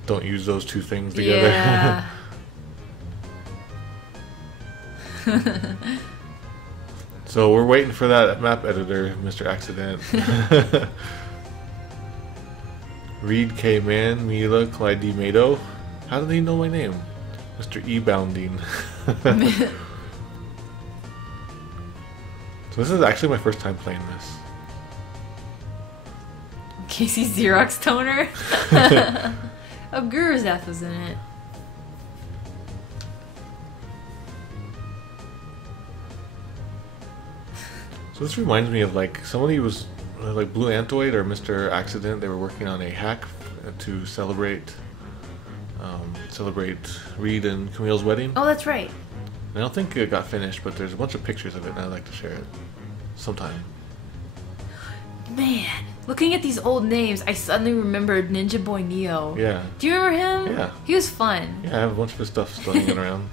Don't use those two things together. Yeah. So we're waiting for that map editor, Mr. Accident. Reed K. Man, Mila, Clyde D. Mato. How do they know my name? Mr. E-Bounding. So this is actually my first time playing this. Casey Xerox toner? Oh, Guru's F was in it. So this reminds me of somebody was like Blue Antoid or Mr. Accident. They were working on a hack to celebrate Reed and Camille's wedding. Oh, that's right. I don't think it got finished, but there's a bunch of pictures of it, and I'd like to share it sometime. Man, looking at these old names, I suddenly remembered Ninja Boy Neo. Yeah. Do you remember him? Yeah. He was fun. Yeah, I have a bunch of his stuff still hanging around.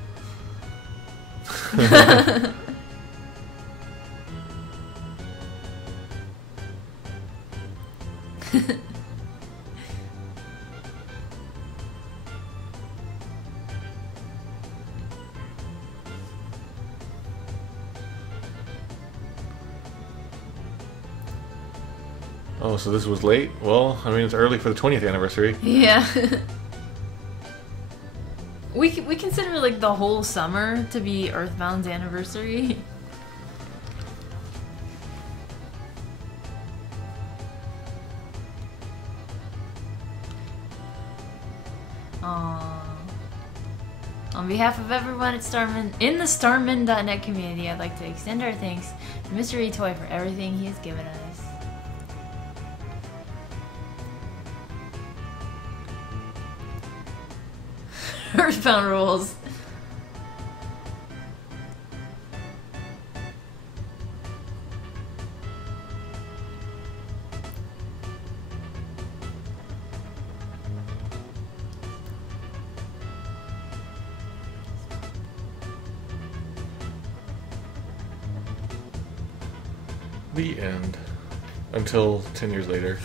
Oh, so this was late? Well, I mean, it's early for the 20th anniversary. Yeah. We consider like the whole summer to be EarthBound's anniversary. Aww. On behalf of everyone at Starman in the Starman.net community, I'd like to extend our thanks to Mr. Itoi for everything he has given us. EarthBound rules. The end. Until 10 years later.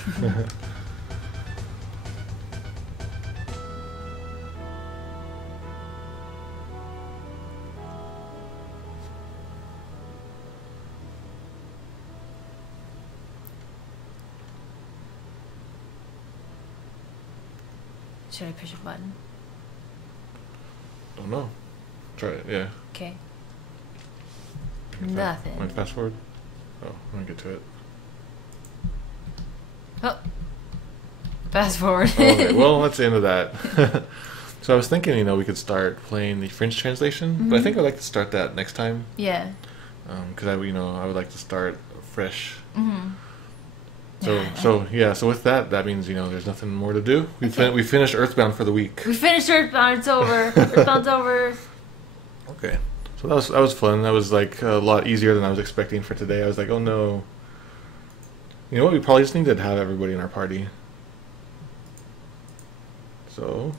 Should I push a button? Don't know. Try it, yeah. Okay. Like Nothing. Want to fast forward? Oh, I'm gonna get to it. Oh. Fast forward. Okay, well, that's the end of that. So I was thinking, you know, we could start playing the French translation, but I think I'd like to start that next time. Yeah. Because I would like to start fresh. Mm-hmm. So with that means, you know, there's nothing more to do. We finished EarthBound for the week. We finished EarthBound. It's over. EarthBound's over. Okay. So that was fun. That was like a lot easier than I was expecting for today. I was like, oh no. You know what? We probably just need to have everybody in our party. So.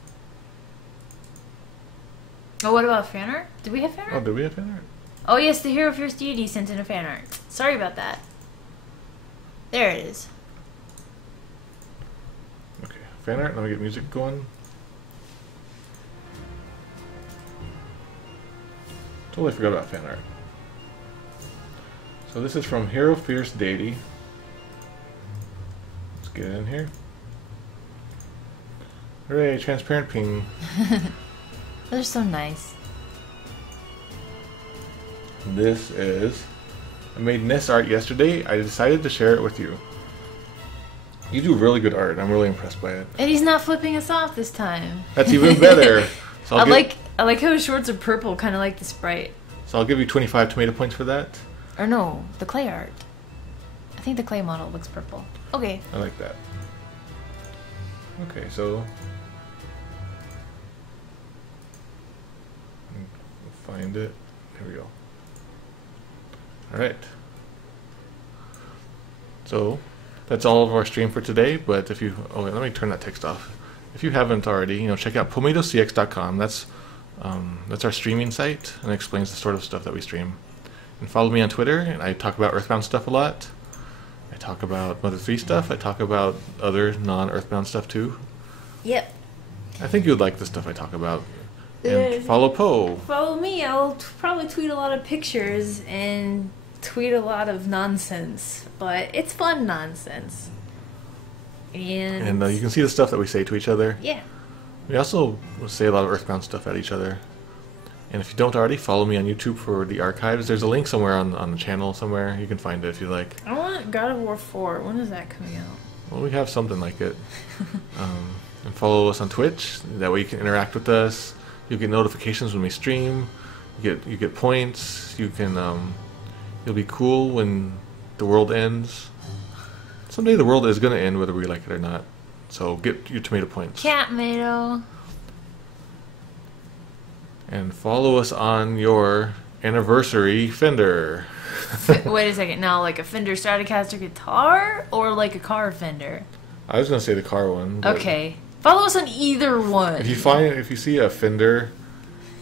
Oh, what about fan art? Did we have fan Oh, art? did we have fan art? Oh yes, the Hero Fierce Deity sent in a fan art. Sorry about that. There it is. Okay. Fan art. Let me get music going. Totally forgot about fan art. So this is from Hero Fierce Deity. Let's get it in here. Hooray, transparent ping. They're so nice. This is... I made Ness art yesterday. I decided to share it with you. You do really good art. I'm really impressed by it. And he's not flipping us off this time. That's even better. So I like how his shorts are purple, kind of like the Sprite. So I'll give you 25 tomato points for that. Or no, the clay art. I think the clay model looks purple. Okay. I like that. Okay, so... We'll find it. Here we go. Alright. So, that's all of our stream for today, but if you... Oh, wait, let me turn that text off. If you haven't already, you know, check out pomatocx.com. That's our streaming site, and it explains the sort of stuff that we stream. And follow me on Twitter, and I talk about EarthBound stuff a lot. I talk about Mother3 stuff. I talk about other non-EarthBound stuff too. Yep. I think you'd like the stuff I talk about. And follow Poe. Follow me. I'll probably tweet a lot of pictures and tweet a lot of nonsense, but it's fun nonsense. And you can see the stuff that we say to each other. Yeah. We also say a lot of EarthBound stuff at each other. And if you don't already, follow me on YouTube for the archives. There's a link somewhere on the channel somewhere. You can find it if you like. I want God of War 4. When is that coming out? Well, we have something like it. And follow us on Twitch. That way you can interact with us. You'll get notifications when we stream. You get points. You can you'll be cool when the world ends. Someday the world is gonna end whether we like it or not. So get your tomato points. Cat Mato. And follow us on your anniversary Fender. Wait a second. Now, like a Fender Stratocaster guitar or like a car Fender? I was gonna say the car one. But Okay. Follow us on either one. if you see a Fender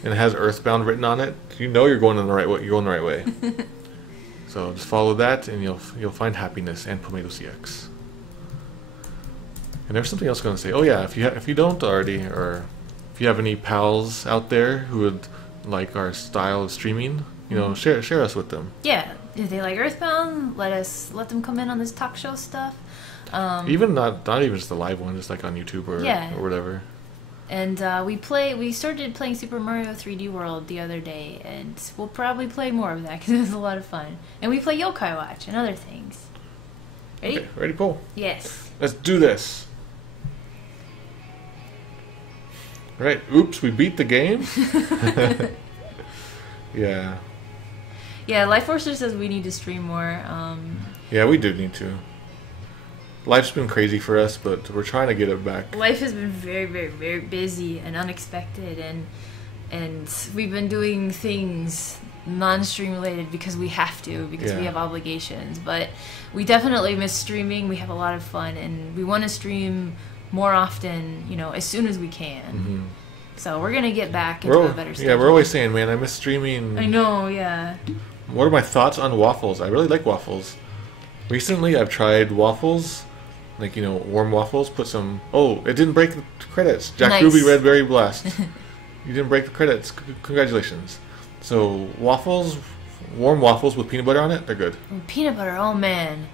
and it has EarthBound written on it, you know you're going in the right way. You're going the right way. So just follow that, and you'll find happiness and pomatocx. And there's something else I was going to say. Oh yeah, if you don't already, or if you have any pals out there who would like our style of streaming, you know, share us with them. Yeah, if they like EarthBound, let them come in on this talk show stuff. Even not even just the live one, just like on YouTube or whatever. And we started playing Super Mario 3D World the other day, and we'll probably play more of that because it was a lot of fun. And we play Yokai Watch and other things. Ready? Okay, ready, Paul? Yes. Let's do this. Right. Oops, we beat the game. Yeah. Yeah, Life Forcer says we need to stream more. Yeah, we do need to. Life's been crazy for us, but we're trying to get it back. Life has been very, very, very busy and unexpected, and we've been doing things non-stream related because we have to, because we have obligations. But we definitely miss streaming. We have a lot of fun, and we want to stream more often, you know, as soon as we can. Mm-hmm. So we're gonna get back into a better schedule. Yeah, we're always saying, man, I miss streaming. I know, yeah. What are my thoughts on waffles? I really like waffles. Recently, I've tried waffles, like, you know, warm waffles. Put some... Oh, it didn't break the credits. Jack Ruby Red Berry Blast. You didn't break the credits. Congratulations. So, waffles, warm waffles with peanut butter on it, they're good. Peanut butter, oh man.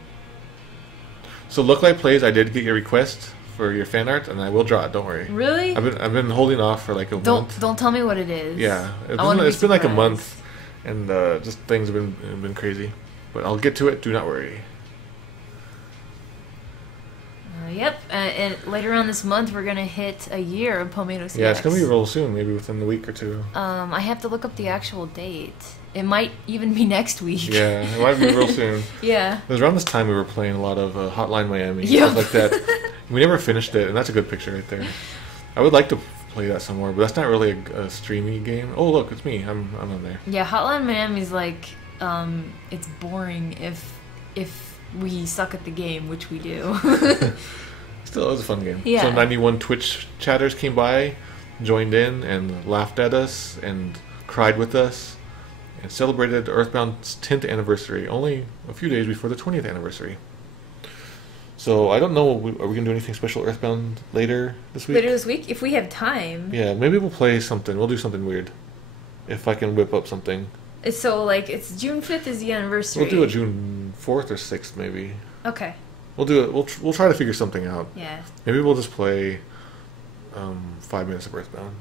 So, Look Like Plays, I did get your request for your fan art, and I will draw it, don't worry. Really? I've been holding off for like a month. Don't tell me what it is. Yeah. It's been like a month, and just things have been crazy. But I'll get to it, do not worry. Yep, and later on this month we're gonna hit a year of Pomelo CX. Yeah, it's gonna be real soon, maybe within the week or two. I have to look up the actual date. It might even be next week. Yeah, it might be real soon. Yeah. It was around this time we were playing a lot of Hotline Miami, yep. stuff like that. We never finished it, and that's a good picture right there. I would like to play that some more, but that's not really a streamy game. Oh, look, it's me. I'm on there. Yeah, Hotline Miami's like, it's boring if we suck at the game, which we do. Still, it was a fun game. Yeah. So 91 Twitch chatters came by, joined in, and laughed at us, and cried with us, and celebrated Earthbound's 10th anniversary, only a few days before the 20th anniversary. So, I don't know, are we going to do anything special Earthbound later this week? Later this week? If we have time. Yeah, maybe we'll play something. We'll do something weird. If I can whip up something. So, like, it's June 5th is the anniversary. We'll do it June 4th or 6th, maybe. Okay. We'll do it. We'll try to figure something out. Yeah. Maybe we'll just play 5 minutes of Earthbound.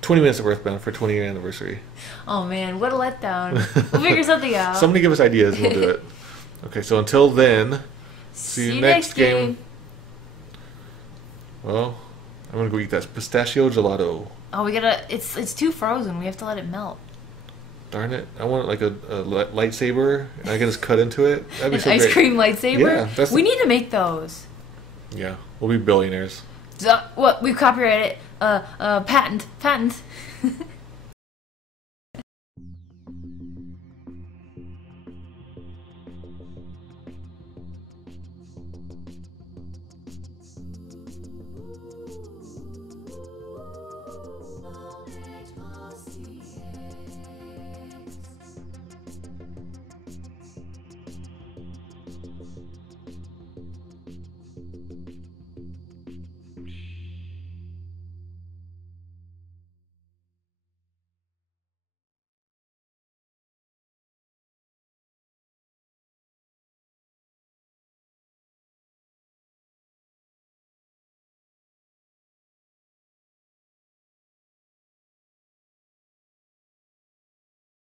20 minutes of Earthbound for 20th anniversary. Oh, man, what a letdown. We'll figure something out. Somebody give us ideas and we'll do it. Okay, so until then, see you next game. Well, I'm going to go eat that pistachio gelato. Oh, we gotta... It's too frozen. We have to let it melt. Darn it. I want like a lightsaber, and I can just cut into it. That'd be An so ice great. cream lightsaber? Yeah. We need to make those. Yeah, we'll be billionaires. What? We've copyrighted it. Patent.